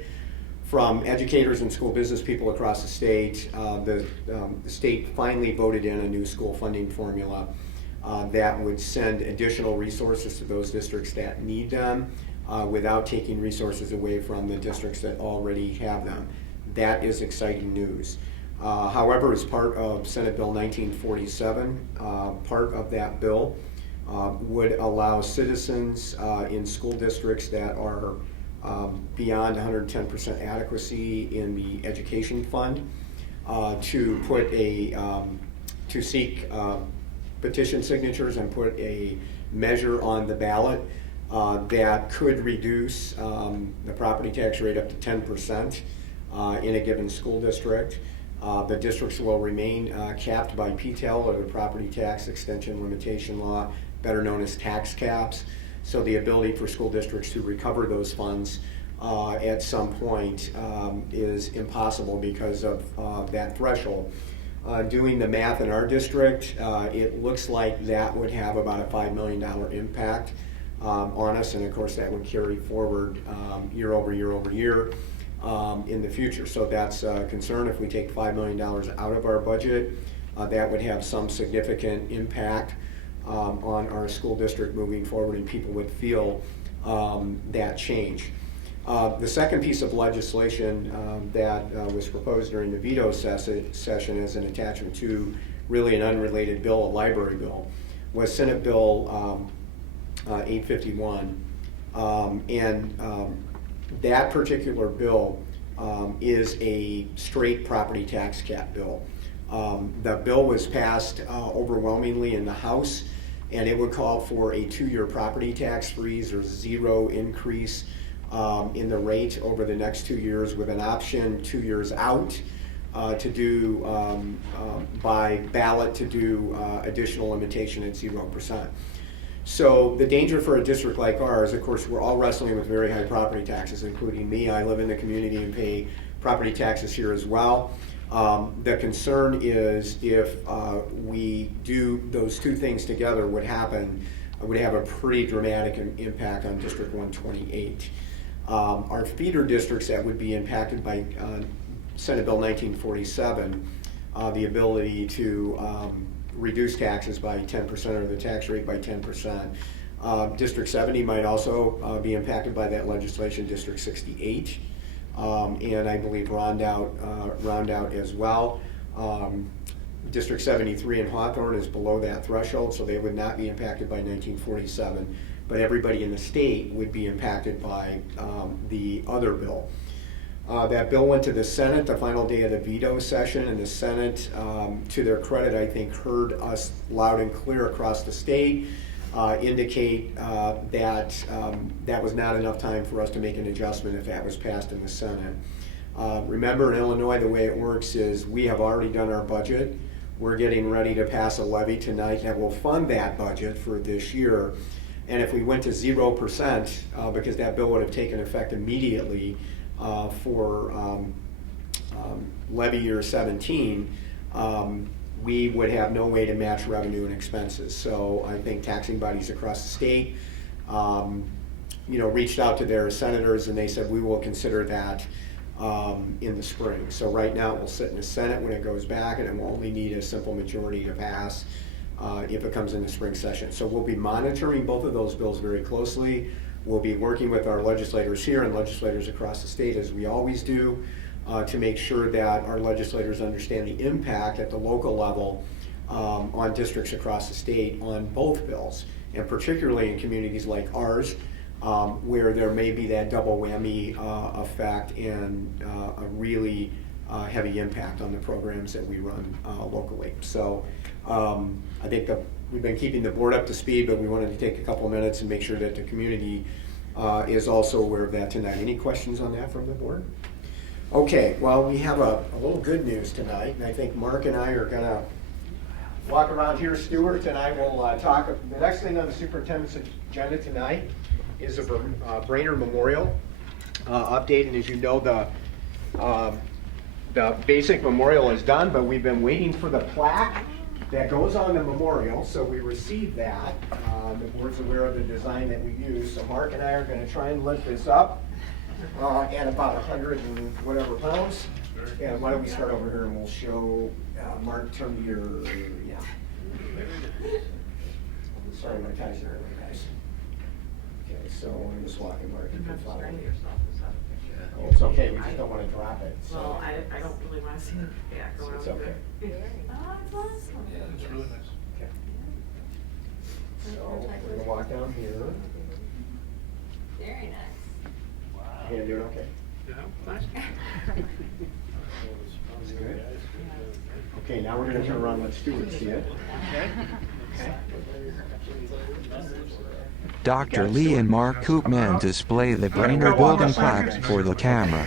from educators and school business people across the state. The state finally voted in a new school funding formula that would send additional resources to those districts that need them without taking resources away from the districts that already have them. That is exciting news. However, as part of Senate Bill 1947, part of that bill would allow citizens in school districts that are beyond 110% adequacy in the education fund to put to seek petition signatures and put a measure on the ballot that could reduce the property tax rate up to 10% in a given school district. The districts will remain capped by PTEL, or the Property Tax Extension Limitation Law, better known as tax caps. So the ability for school districts to recover those funds at some point is impossible because of that threshold. Doing the math in our district, it looks like that would have about a $5 million impact on us, and of course that would carry forward year over year over year in the future. So that's a concern. If we take $5 million out of our budget, that would have some significant impact on our school district moving forward, and people would feel that change. The second piece of legislation that was proposed during the veto session as an attachment to really an unrelated bill, a library bill, was Senate Bill 851. That particular bill is a straight property tax cap bill. The bill was passed overwhelmingly in the House, and it would call for a 2-year property tax freeze or zero increase in the rate over the next 2 years, with an option 2 years out to do by ballot to do additional limitation at 0%. So the danger for a district like ours, of course, we're all wrestling with very high property taxes, including me. I live in the community and pay property taxes here as well. The concern is if we do those two things together, what happen would have a pretty dramatic impact on District 128. Our feeder districts that would be impacted by Senate Bill 1947, the ability to reduce taxes by 10% or the tax rate by 10%. District 70 might also be impacted by that legislation, District 68, and I believe Rondout as well. District 73 in Hawthorne is below that threshold, so they would not be impacted by 1947, but everybody in the state would be impacted by the other bill. That bill went to the Senate the final day of the veto session, and the Senate, to their credit, I think, heard us loud and clear across the state indicate that that was not enough time for us to make an adjustment if that was passed in the Senate. Remember, in Illinois, the way it works is we have already done our budget. We're getting ready to pass a levy tonight that will fund that budget for this year. And if we went to 0%, because that bill would have taken effect immediately for levy year 17, we would have no way to match revenue and expenses. So I think taxing bodies across the state, reached out to their senators, and they said we will consider that in the spring. So right now it will sit in the Senate when it goes back, and it will only need a simple majority to pass if it comes in the spring session. So we'll be monitoring both of those bills very closely. We'll be working with our legislators here and legislators across the state, as we always do, to make sure that our legislators understand the impact at the local level on districts across the state on both bills, and particularly in communities like ours, where there may be that double whammy effect and a really heavy impact on the programs that we run locally. So I think we've been keeping the board up to speed, but we wanted to take a couple of minutes and make sure that the community is also aware of that tonight. Any questions on that from the board? Okay, well, we have a little good news tonight, and I think Mark and I are gonna walk around here. Stuart and I will talk. The next thing on the superintendent's agenda tonight is a Brainerd Memorial update, and as you know, the basic memorial is done, but we've been waiting for the plaque that goes on the memorial, so we received that. The board's aware of the design that we use, so Mark and I are gonna try and lift this up at about 100 and whatever pounds. And why don't we start over here and we'll show, Mark, turn to your, yeah. Sorry, my ties are early, guys. Okay, so I'm just walking, Mark, you can follow me. Oh, it's okay, we just don't want to drop it. So. Well, I don't really want to see the back going It's over okay. there. Oh, it's awesome. Yeah, it's really nice. Okay. So we're gonna walk down here. Very nice. Yeah, doing okay. Yeah, nice. That's good. Okay, now we're gonna turn around and let Stuart see it. Okay. Dr. Lee and Mark Koopman display the Brainerd Building plaques for the camera.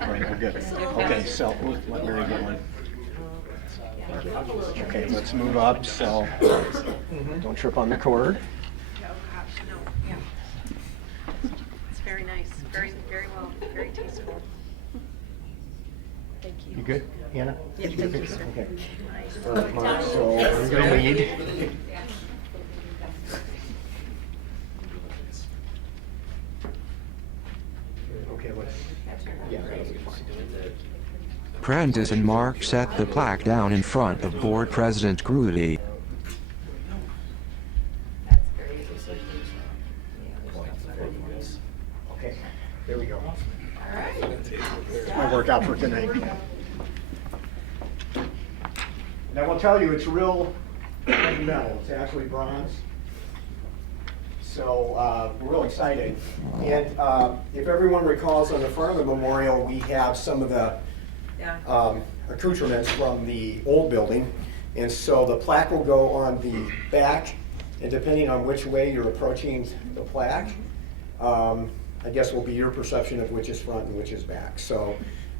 Right, we're good. Okay, so let Mary get one. Okay, let's move up, so don't trip on the cord. No, gosh, no, yeah. It's very nice, very, very well, very tasteful. Thank you. You good, Hannah? Yeah, thank you, sir. Okay. Nice. All right, Mark, so I'm gonna lead. Okay, let's, yeah, that'll be fine. Prentice and Mark set the plaque down in front of Board President Grudy. Okay, there we go. My workout for tonight. And I will tell you, it's real metal. It's actually bronze. So we're real excited. And if everyone recalls, on the front of the memorial, we have some of the accoutrements from the old building. And so the plaque will go on the back, and depending on which way you're approaching the plaque, I guess will be your perception of which is front and which is back. So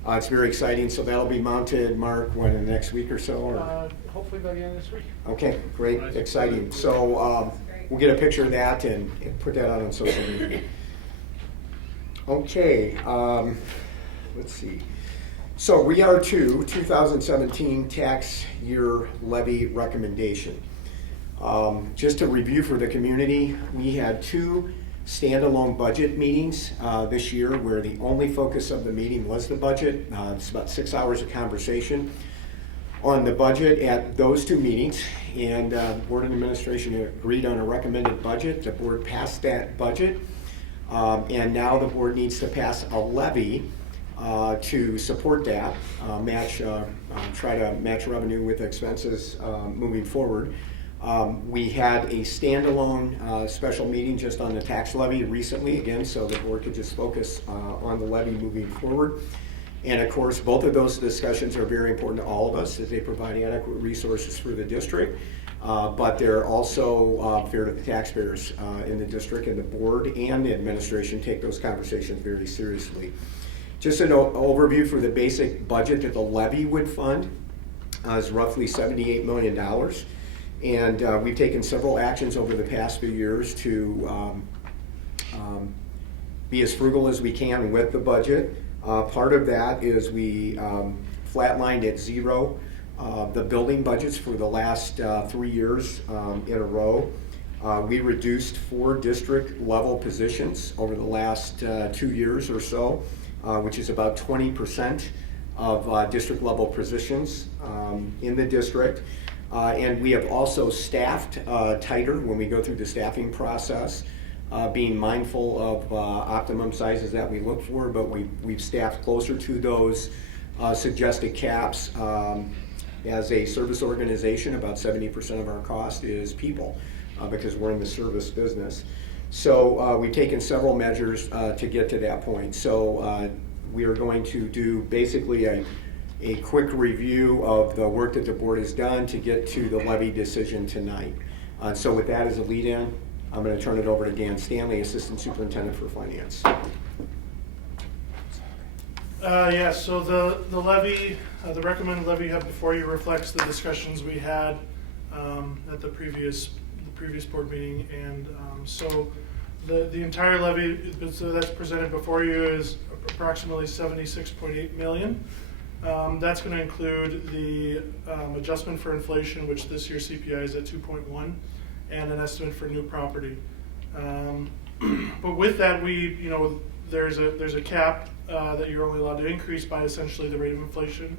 it's very exciting. So that'll be mounted, Mark, when, in the next week or so? Or? Hopefully by the end of this week. Okay, great, exciting. So we'll get a picture of that and put that out on social media. Okay, let's see. So we are to 2017 tax year levy recommendation. Just to review for the community, we had 2 standalone budget meetings this year where the only focus of the meeting was the budget. It's about 6 hours of conversation on the budget at those 2 meetings, and board and administration agreed on a recommended budget. The board passed that budget, and now the board needs to pass a levy to support that, try to match revenue with expenses moving forward. We had a standalone special meeting just on the tax levy recently, again, so the board could just focus on the levy moving forward. And of course, both of those discussions are very important to all of us as they provide adequate resources for the district, but they're also fair to the taxpayers in the district, and the board and the administration take those conversations very seriously. Just an overview for the basic budget that the levy would fund is roughly $78 million. And we've taken several actions over the past few years to be as frugal as we can with the budget. Part of that is we flatlined at 0 the building budgets for the last 3 years in a row. We reduced 4 district level positions over the last 2 years or so, which is about 20% of district level positions in the district. And we have also staffed tighter when we go through the staffing process, being mindful of optimum sizes that we look for, but we've staffed closer to those suggested caps. As a service organization, about 70% of our cost is people because we're in the service business. So we've taken several measures to get to that point. So we are going to do basically a quick review of the work that the board has done to get to the levy decision tonight. So with that as a lead-in, I'm going to turn it over to Dan Stanley, Assistant Superintendent for Finance. Yeah, so the levy, the recommended levy you have before you reflects the discussions we had at the previous board meeting, and so the entire levy that's presented before you is approximately $76.8 million. That's going to include the adjustment for inflation, which this year CPI is at 2.1, and an estimate for new property. But with that, there's a cap that you're only allowed to increase by essentially the rate of inflation.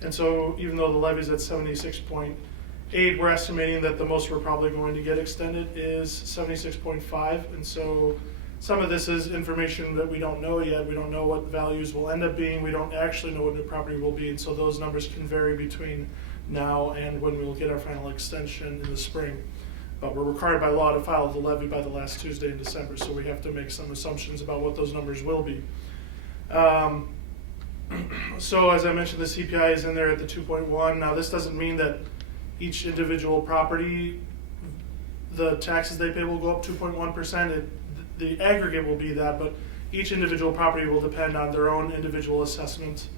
And so even though the levy is at 76.8, we're estimating that the most we're probably going to get extended is 76.5. And so some of this is information that we don't know yet. We don't know what values will end up being. We don't actually know what new property will be. And so those numbers can vary between now and when we will get our final extension in the spring. But we're required by law to file the levy by the last Tuesday in December, so we have to make some assumptions about what those numbers will be. So as I mentioned, the CPI is in there at the 2.1. Now this doesn't mean that each individual property, the taxes they pay will go up 2.1%. The aggregate will be that, but each individual property will depend on their own individual assessment.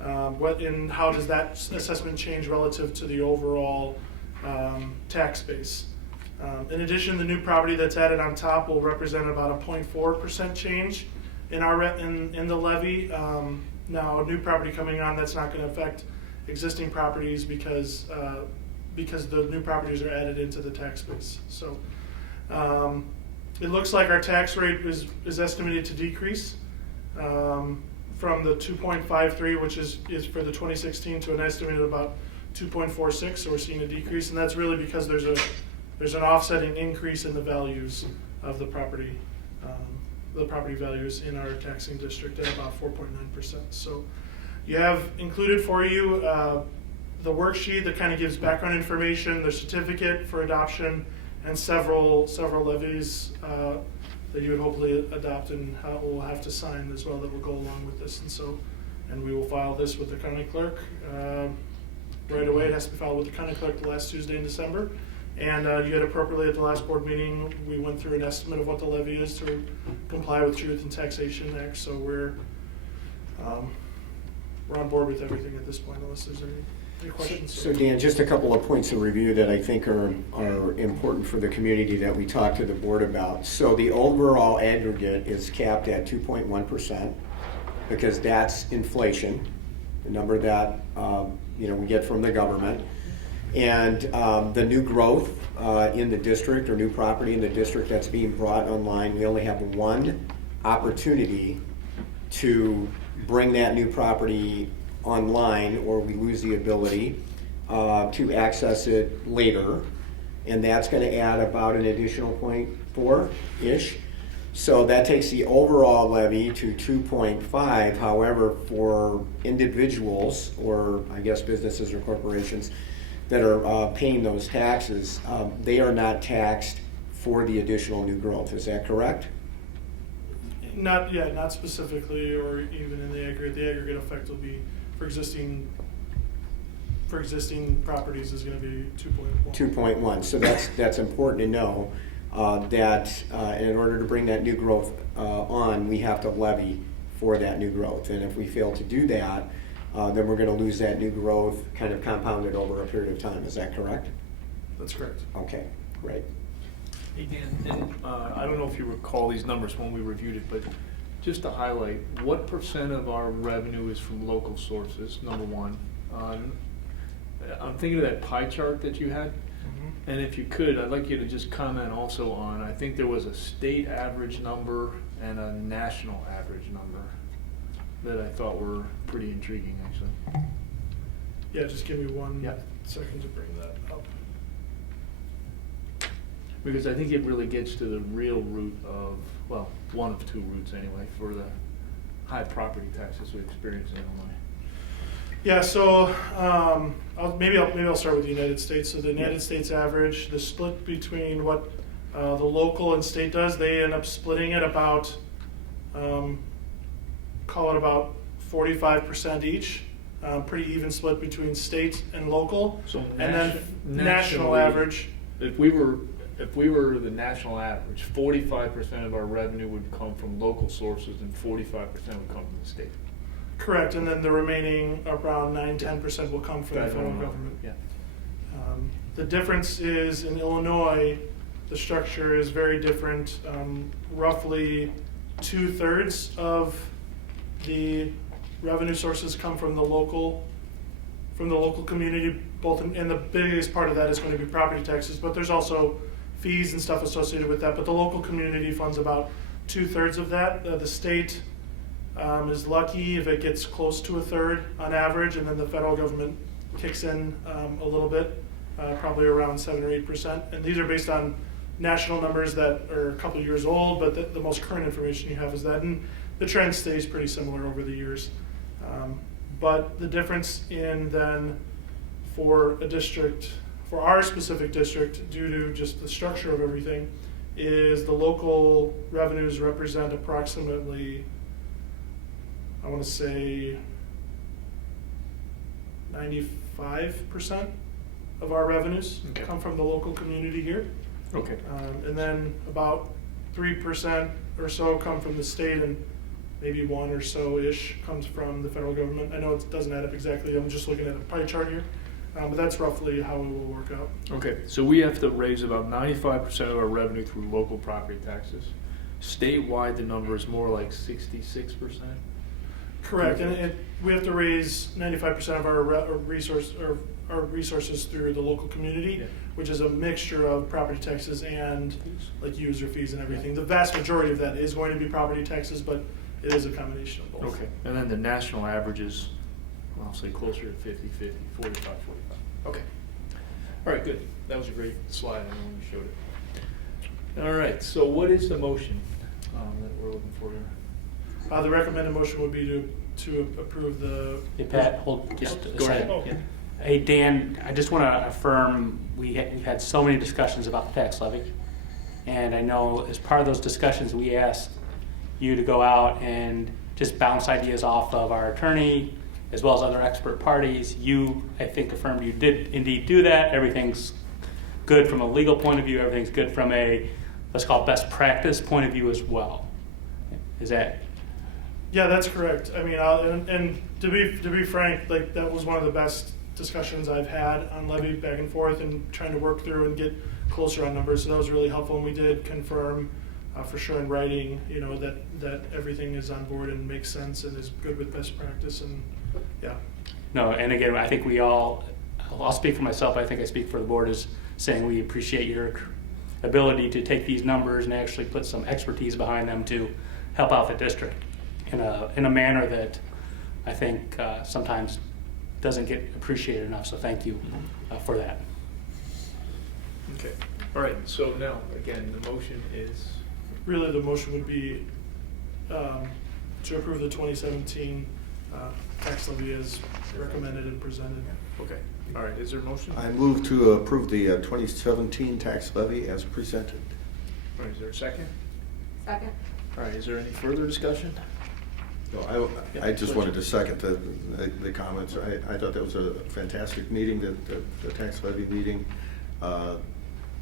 And how does that assessment change relative to the overall tax base? In addition, the new property that's added on top will represent about a 0.4% change in our in the levy. Now, a new property coming on, that's not going to affect existing properties because the new properties are added into the tax base. So it looks like our tax rate is estimated to decrease from the 2.53, which is for the 2016, to an estimated about 2.46. So we're seeing a decrease, and that's really because there's an offsetting increase in the values of the property values in our taxing district at about 4.9%. So you have included for you the worksheet that kind of gives background information, the certificate for adoption, and several levies that you would hopefully adopt and will have to sign as well that will go along with this. And we will file this with the county clerk right away. It has to be filed with the county clerk the last Tuesday in December. And you had appropriately at the last board meeting, we went through an estimate of what the levy is to comply with Truth in Taxation Act. So we're on board with everything at this point, unless there's any questions. So Dan, just a couple of points of review that I think are important for the community that we talked to the board about. So the overall aggregate is capped at 2.1% because that's inflation, the number that we get from the government. And the new growth in the district, or new property in the district that's being brought online, we only have one opportunity to bring that new property online, or we lose the ability to access it later. And that's going to add about an additional 0.4-ish. So that takes the overall levy to 2.5. However, for individuals, or I guess businesses or corporations, that are paying those taxes, they are not taxed for the additional new growth. Is that correct? Not specifically, or even in the aggregate. The aggregate effect will be for existing properties is going to be 2.1. 2.1. So that's important to know that in order to bring that new growth on, we have to levy for that new growth. And if we fail to do that, then we're going to lose that new growth kind of compounded over a period of time. Is that correct? That's correct. Okay, great. Hey Dan, and I don't know if you recall these numbers when we reviewed it, but just to highlight, what % of our revenue is from local sources, number one? I'm thinking of that pie chart that you had. Mm-hmm. And if you could, I'd like you to just comment also on, I think there was a state average number and a national average number that I thought were pretty intriguing, actually. Yeah, just give me one second to bring that up. Because I think it really gets to the real root of, well, one of two roots anyway, for the high property taxes we experience in Illinois. Yeah, so maybe I'll start with the United States. So the United States average, the split between what the local and state does, they end up splitting it about, call it about 45% each. Pretty even split between state and local. So and then national average. If we were if we were the national average, 45% of our revenue would come from local sources and 45% would come from the state. Correct, and then the remaining around 9-10% will come from the federal government. Yeah. The difference is in Illinois, the structure is very different. Roughly 2/3 of the revenue sources come from the local community, and the biggest part of that is going to be property taxes, but there's also fees and stuff associated with that. But the local community funds about 2/3 of that. The state is lucky if it gets close to 1/3 on average, and then the federal government kicks in a little bit, probably around 7 or 8%. And these are based on national numbers that are a couple of years old, but the most current information you have is that, and the trend stays pretty similar over the years. But the difference in then for a district, for our specific district, due to just the structure of everything, is the local revenues represent approximately, I want to say 95% of our revenues come from the local community here. Okay. And then about 3% or so come from the state, and maybe 1 or so-ish comes from the federal government. I know it doesn't add up exactly, I'm just looking at a pie chart here, but that's roughly how it will work out. Okay, so we have to raise about 95% of our revenue through local property taxes. Statewide, the number is more like 66%. Correct, and we have to raise 95% of our resources through the local community, which is a mixture of property taxes and like user fees and everything. The vast majority of that is going to be property taxes, but it is a combination of both. Okay, and then the national average is, well, I'll say closer to 50-50, 45-45. Okay. All right, good. That was a great slide. I know when you showed it. All right, so what is the motion that we're looking for here? The recommended motion would be to approve the. Hey, Pat, hold just a Go second. ahead. Yeah. Hey, Dan, I just want to affirm we've had so many discussions about the tax levy. And I know as part of those discussions, we asked you to go out and just bounce ideas off of our attorney as well as other expert parties. You, I think, affirmed you did indeed do that. Everything's good from a legal point of view. Everything's good from a, let's call it best practice point of view as well. Is that? Yeah, that's correct. I mean, and to be frank, like that was one of the best discussions I've had on levy back and forth and trying to work through and get closer on numbers. So that was really helpful, and we did confirm for sure in writing, you know, that everything is on board and makes sense and is good with best practice, and yeah. No, and again, I think we all, I'll speak for myself, I think I speak for the board, is saying we appreciate your ability to take these numbers and actually put some expertise behind them to help out the district in a manner that I think sometimes doesn't get appreciated enough. So thank you for that. Okay. All right. So now, again, the motion is. Really, the motion would be to approve the 2017 tax levy as recommended and presented. Okay. All right. Is there a motion? I move to approve the 2017 tax levy as presented. All right. Is there a second? Second. All right. Is there any further discussion? No, I just wanted to second the comments. I thought that was a fantastic meeting, the tax levy meeting. The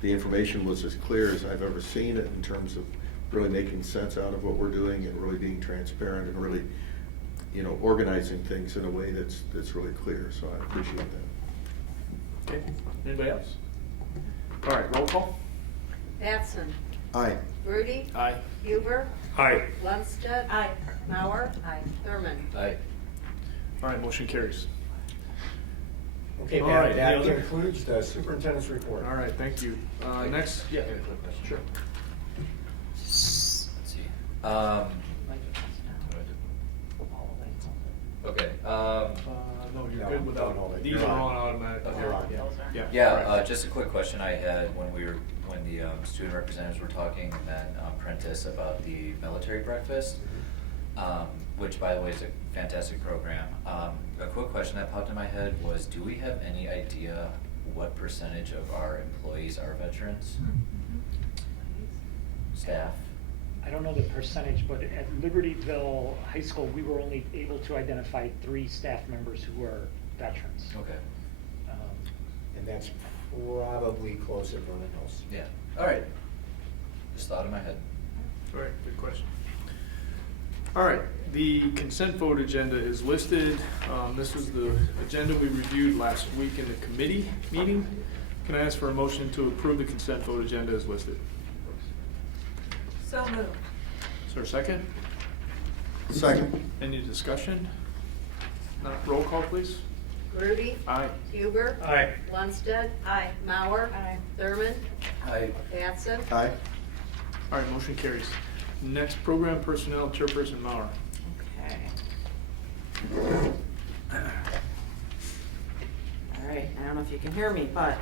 information was as clear as I've ever seen it in terms of really making sense out of what we're doing and really being transparent and really, you know, organizing things in a way that's really clear. So I appreciate that. Okay. Anybody else? All right. Roll call. Batson. Aye. Rudy. Aye. Huber. Aye. Lundstedt. Aye. Mauer. Aye. Thurman. Aye. All right. Motion carries. Okay, All that, right, that any other- concludes the superintendent's report. All right. Thank you. Next. Yeah. Sure. Let's see. Okay. No, you're good without all that. These are on automatic. Yeah. Yeah. Just a quick question I had when the student representatives were talking and then Prentice about the military breakfast, which by the way is a fantastic program. A quick question that popped in my head was, do we have any idea what percentage of our employees are veterans? Staff? I don't know the percentage, but at Libertyville High School, we were only able to identify 3 staff members who were veterans. Okay. And that's Probably close at Vernon Hills. Yeah. All right. Just thought in my head. All right, good question. All right, the consent vote agenda is listed. This was the agenda we reviewed last week in the committee meeting. Can I ask for a motion to approve the consent vote agenda as listed? So moved. Is there a second? Second. Any discussion? Not, roll call, please. Grudy. Aye. Huber. Aye. Lundstedt. Aye. Mauer. Aye. Thurman. Aye. Batson. Aye. All right, motion carries. Next, program personnel, Chairperson Mauer. Okay. All right, I don't know if you can hear me, but,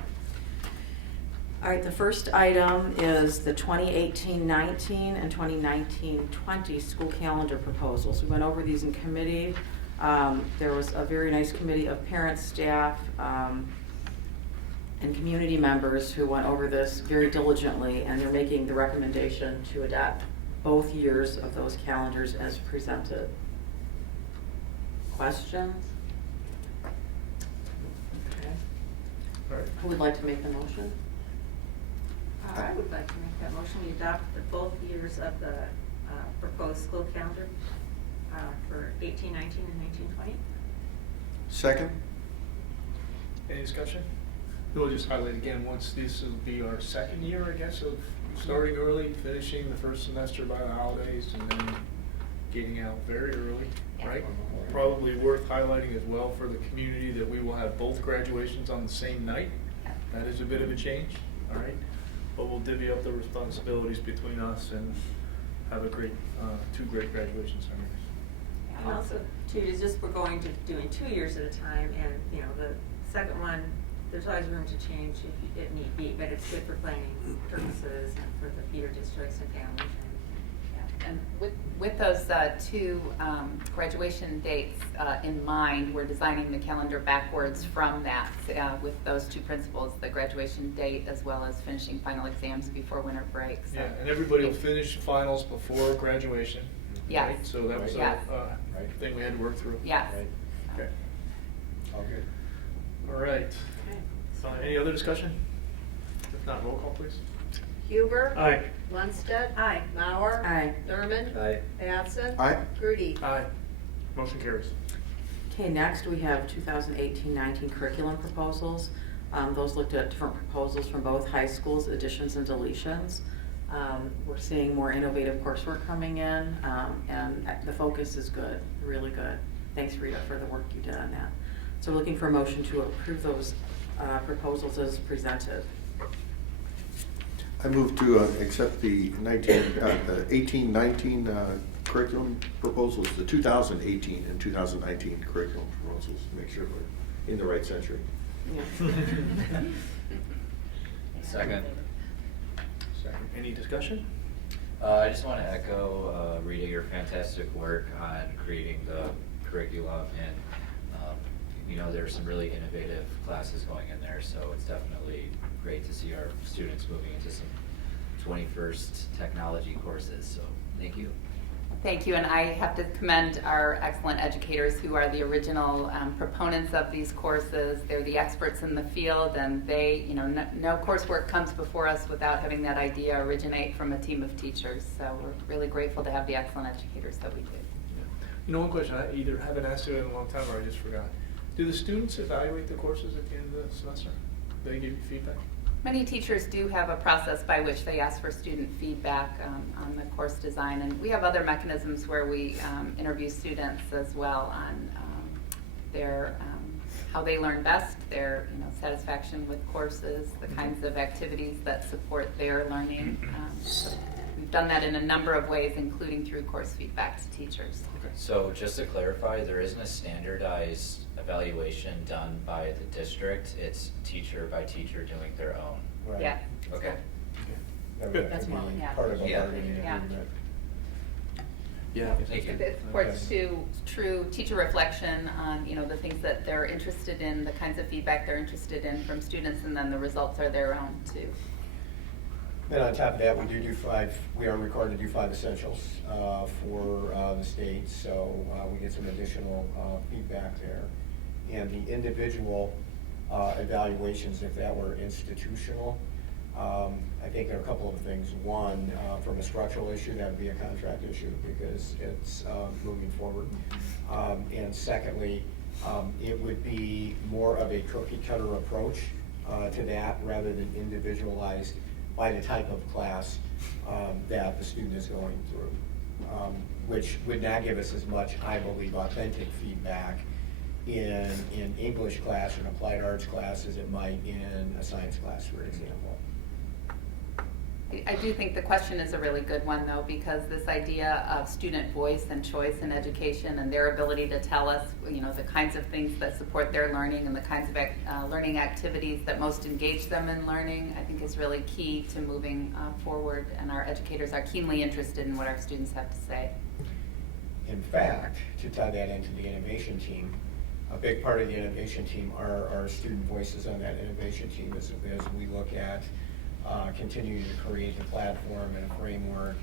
all right, the first item is the 2018-19 and 2019-20 school calendar proposals. We went over these in committee. There was a very nice committee of parents, staff, and community members who went over this very diligently, and they're making the recommendation to adopt both years of those calendars as presented. Questions? Okay. All right. Who would like to make the motion? I would like to make that motion. We adopt both years of the proposed school calendar for 18-19 and 19-20. Second. Any discussion? We'll just highlight again, once this will be our second year, I guess, of starting early, finishing the first semester by the holidays, and then getting out very early, right? Probably worth highlighting as well for the community that we will have both graduations on the same night. That is a bit of a change, all right? But we'll divvy up the responsibilities between us and have a great, two great graduation ceremonies. And also, too, is just we're going to doing 2 years at a time, and you know the second one, there's always room to change if need be, but it's good for planning purposes and for the feeder districts and families. And with those two graduation dates in mind, we're designing the calendar backwards from that with those two principles, the graduation date as well as finishing final exams before winter break. So. Yeah, and everybody will finish finals before graduation. Yes. Right? So that was Yes. a thing we had to work through. Yes. Right. Okay. All good. All right. Any other discussion? If not, roll call, please. Huber. Aye. Lundstedt. Aye. Mauer. Aye. Thurman. Aye. Batson. Aye. Grudy. Aye. Motion carries. Okay, next we have 2018-19 curriculum proposals. Those looked at different proposals from both high schools, additions and deletions. We're seeing more innovative coursework coming in, and the focus is good, really good. Thanks, Rita, for the work you did on that. So we're looking for a motion to approve those proposals as presented. I move to accept the 18-19 curriculum proposals, the 2018 and 2019 curriculum proposals, to make sure we're in the right century. Yeah. Second. Second. Any discussion? I just want to echo, Rita, your fantastic work on creating the curriculum, and you know, there's some really innovative classes going in there, so it's definitely great to see our students moving into some 21st technology courses, so thank you. Thank you, and I have to commend our excellent educators who are the original proponents of these courses. They're the experts in the field, and they, you know, no coursework comes before us without having that idea originate from a team of teachers. So we're really grateful to have the excellent educators that we do. You know, one question I either haven't asked you in a long time or I just forgot. Do the students evaluate the courses at the end of the semester? Do they give you feedback? Many teachers do have a process by which they ask for student feedback on the course design, and we have other mechanisms where we interview students as well on their how they learn best, their satisfaction with courses, the kinds of activities that support their learning. So we've done that in a number of ways, including through course feedback to teachers. Okay. So just to clarify, there isn't a standardized evaluation done by the district. It's teacher by teacher doing their own. Right. Yeah. Okay. Good. That's more, yeah. Part of a Yeah. bargaining Yeah. agreement. Yeah. Thank you. It supports to true teacher reflection on the things that they're interested in, the kinds of feedback they're interested in from students, and then the results are their own too. Then on top of that, we are required to do 5 essentials for the state, so we get some additional feedback there. And the individual evaluations if that were institutional. I think there are a couple of things. One, from a structural issue, that would be a contract issue because it's moving forward. And secondly, it would be more of a cookie cutter approach to that rather than individualized by the type of class that the student is going through, which would not give us as much, I believe, authentic feedback in English class or an applied arts class as it might in a science class, for example. I do think the question is a really good one, though, because this idea of student voice and choice in education and their ability to tell us, you know, the kinds of things that support their learning and the kinds of learning activities that most engage them in learning, I think is really key to moving forward, and our educators are keenly interested in what our students have to say. In fact, to tie that into the innovation team, a big part of the innovation team are our student voices on that innovation team as we look at continuing to create the platform and a framework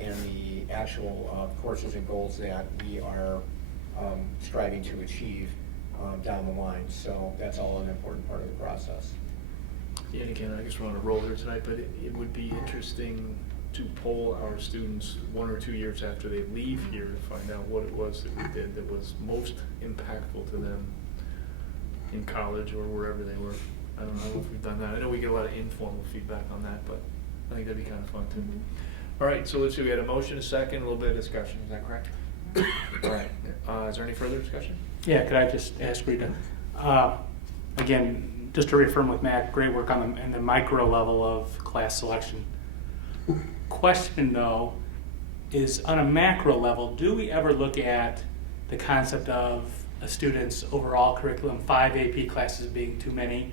and the actual courses and goals that we are striving to achieve down the line. So that's all an important part of the process. Yeah, and again, I guess we're on a roll here tonight, but it would be interesting to poll our students 1 or 2 years after they leave here to find out what it was that we did that was most impactful to them in college or wherever they were. I don't know if we've done that. I know we get a lot of informal feedback on that, but I think that'd be kind of fun too. All right, so let's see, we had a motion, a second, a little bit of discussion, is that correct? All right, is there any further discussion? Yeah, could I just ask Rita, again, just to reaffirm with Matt, great work on the micro level of class selection. Question though, is on a macro level, do we ever look at the concept of a student's overall curriculum, 5 AP classes being too many,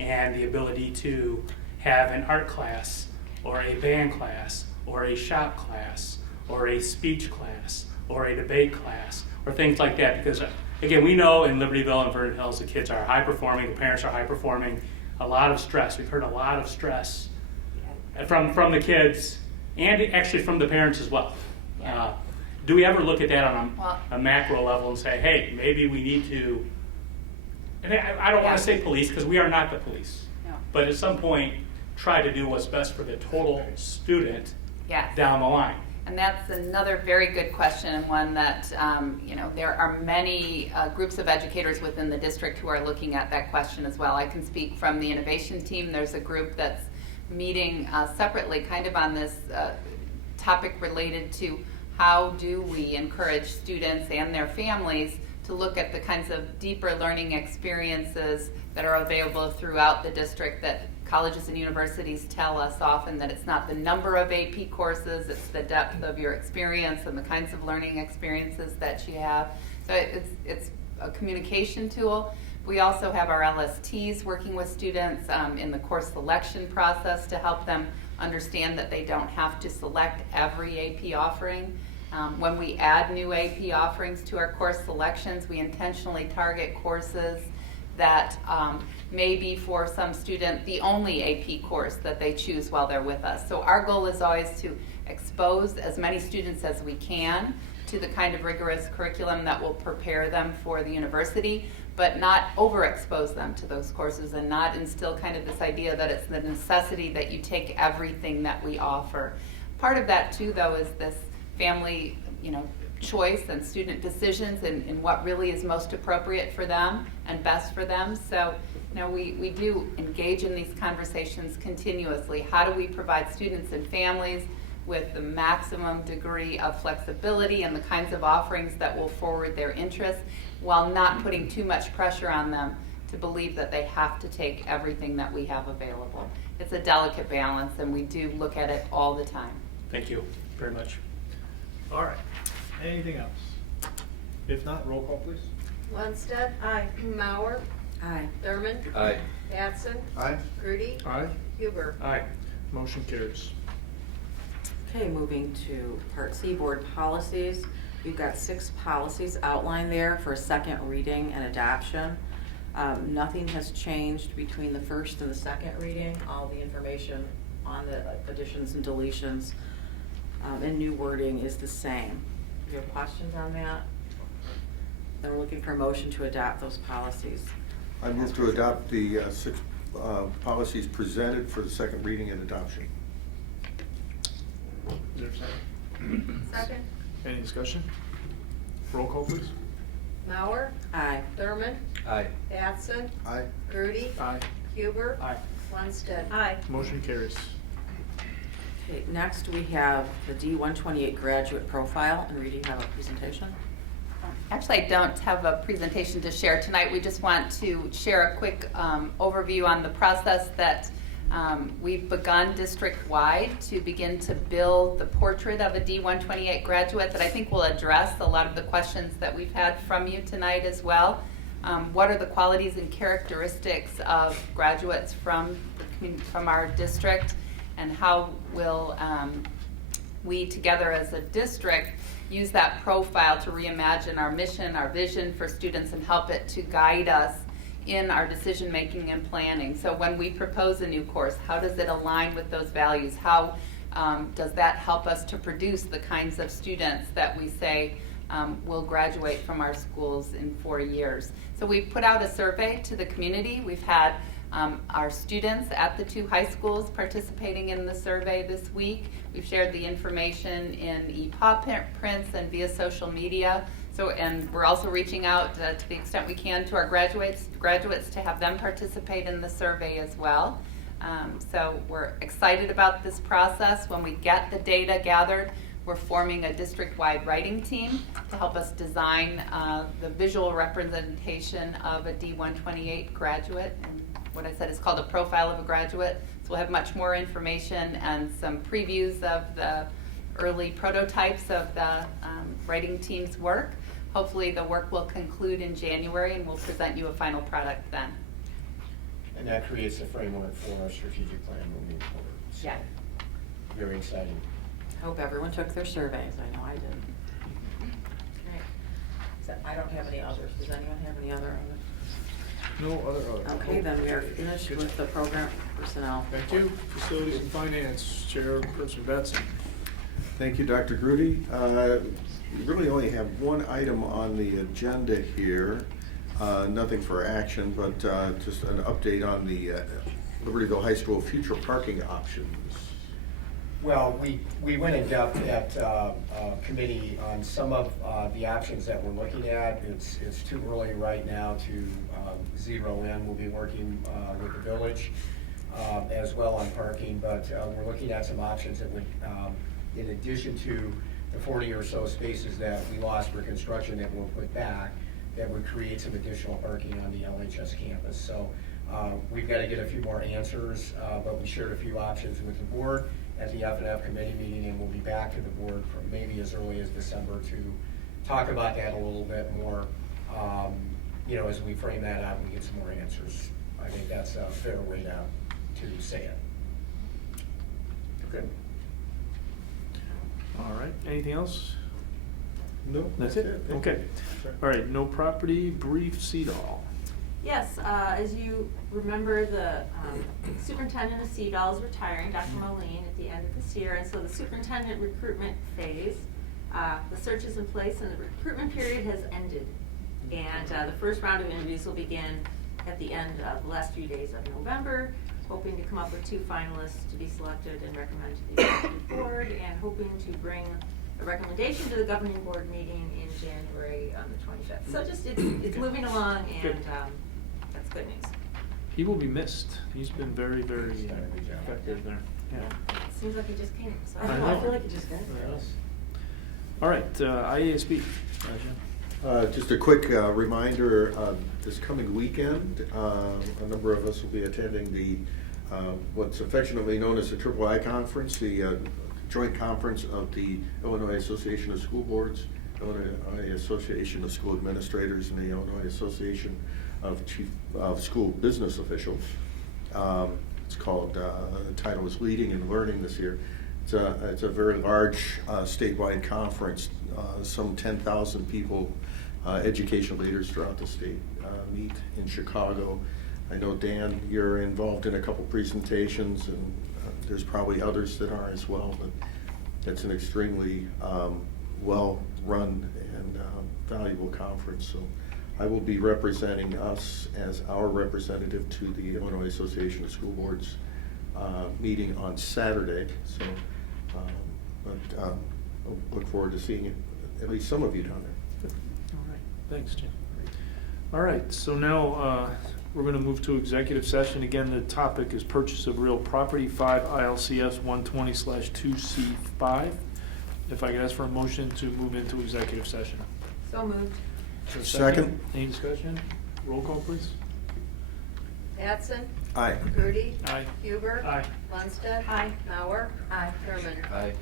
and the ability to have an art class or a band class or a shop class or a speech class or a debate class or things like that? Because again, we know in Libertyville and Vernon Hills the kids are high performing, the parents are high performing, a lot of stress. We've heard a lot of stress from the kids and actually from the parents as well. Do we ever look at that on a macro level and say, hey, maybe we need to, and I don't want to say police because we are not the police, but at some point try to do what's best for the total student down the line? And that's another very good question, and one that, you know, there are many groups of educators within the district who are looking at that question as well. I can speak from the innovation team. There's a group that's meeting separately kind of on this topic related to how do we encourage students and their families to look at the kinds of deeper learning experiences that are available throughout the district that colleges and universities tell us often that it's not the number of AP courses, it's the depth of your experience and the kinds of learning experiences that you have. So it's a communication tool. We also have our LSTs working with students in the course selection process to help them understand that they don't have to select every AP offering. When we add new AP offerings to our course selections, we intentionally target courses that may be for some student the only AP course that they choose while they're with us. So our goal is always to expose as many students as we can to the kind of rigorous curriculum that will prepare them for the university, but not overexpose them to those courses and not instill kind of this idea that it's the necessity that you take everything that we offer. Part of that too, though, is this family, you know, choice and student decisions in what really is most appropriate for them and best for them. So, you know, we do engage in these conversations continuously. How do we provide students and families with the maximum degree of flexibility and the kinds of offerings that will forward their interests while not putting too much pressure on them to believe that they have to take everything that we have available. It's a delicate balance, and we do look at it all the time. Thank you very much. All right, anything else? If not, roll call please. Lundstedt. Aye. Mauer. Aye. Thurman. Aye. Batson. Aye. Grudy. Aye. Huber. Aye. Motion carries. Okay, moving to Part C, board policies. We've got 6 policies outlined there for second reading and adoption. Nothing has changed between the first and the second reading. All the information on the additions and deletions and new wording is the same. Do you have questions on that? Then we're looking for a motion to adopt those policies. I move to adopt the six policies presented for the second reading and adoption. Is there a second? Second. Any discussion? Roll call, please. Mauer. Aye. Thurman. Aye. Batson. Aye. Grudy. Aye. Huber. Aye. Lundstedt. Aye. Motion carries. Okay, next we have the D128 graduate profile, and Rita, you have a presentation? Actually, I don't have a presentation to share tonight. We just want to share a quick overview on the process that we've begun district-wide to begin to build the portrait of a D128 graduate that I think will address a lot of the questions that we've had from you tonight as well. What are the qualities and characteristics of graduates from our district, and how will we together as a district use that profile to reimagine our mission, our vision for students, and help it to guide us in our decision making and planning. So when we propose a new course, how does it align with those values? How does that help us to produce the kinds of students that we say will graduate from our schools in 4 years? So we put out a survey to the community. We've had our students at the 2 high schools participating in the survey this week. We've shared the information in e-pop prints and via social media. So, and we're also reaching out to the extent we can to our graduates to have them participate in the survey as well. So we're excited about this process. When we get the data gathered, we're forming a district-wide writing team to help us design the visual representation of a D128 graduate. And what I said is called a profile of a graduate. So we'll have much more information and some previews of the early prototypes of the writing team's work. Hopefully the work will conclude in January and we'll present you a final product then. And that creates a framework for our strategic plan moving forward. So, yeah. Very exciting. I hope everyone took their surveys. I know I did. Okay. So I don't have any others. Does anyone have any other? No other. Okay, then we are finished with the program personnel. Thank you. Facilities and Finance, Chairperson Batson. Thank you, Dr. Grudy. We really only have one item on the agenda here. Nothing for action, but just an update on the Libertyville High School future parking options. Well, we went in depth at committee on some of the options that we're looking at. It's too early right now to zero in. We'll be working with the village as well on parking, but we're looking at some options that would, in addition to the 40 or so spaces that we lost for construction that we'll put back, that would create some additional parking on the LHS campus. So we've got to get a few more answers, but we shared a few options with the board at the F&F committee meeting, and we'll be back to the board from maybe as early as December to talk about that a little bit more. As we frame that out, we get some more answers. I think that's a fair way to say it. Okay. All right. Anything else? No. That's it? Okay. All right. No property brief, CEDAW. Yes, as you remember, the superintendent of CEDAW is retiring, Dr. Moline, at the end of this year, and so the superintendent recruitment phase, the search is in place and the recruitment period has ended. And the first round of interviews will begin at the end of the last few days of November, hoping to come up with 2 finalists to be selected and recommended to the executive board, and hoping to bring a recommendation to the governing board meeting in January on the 25th. So just it's moving along, and that's good news. He will be missed. He's been very, very effective there. Yeah. Seems like he just came, so I feel like he just got there. All right. IASB. Just a quick reminder, this coming weekend, a number of us will be attending the what's affectionately known as the Triple I Conference, the joint conference of the Illinois Association of School Boards, Illinois Association of School Administrators, and the Illinois Association of School Business Officials. It's called, the title is Leading and Learning this year. It's a very large statewide conference. Some 10,000 people, educational leaders throughout the state meet in Chicago. I know, Dan, you're involved in a couple presentations, and there's probably others that are as well, but it's an extremely well-run and valuable conference. So I will be representing us as our representative to the Illinois Association of School Boards meeting on Saturday. So, I look forward to seeing you, at least some of you down there. All right, thanks, Jim. All right, so now we're going to move to executive session. Again, the topic is purchase of real property, 5 ILCS 120/2C5. If I could ask for a motion to move into executive session. So moved. Is there a Second. Any discussion? Roll call, please. Batson. Aye. Grudy. Aye. Huber. Aye. Lundstedt. Aye. Mauer. Aye. Thurman. Aye.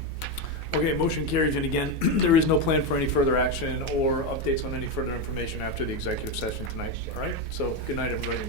Okay, motion carries, and again, there is no plan for any further action or updates on any further information after the executive session tonight. All right, so good night, everybody.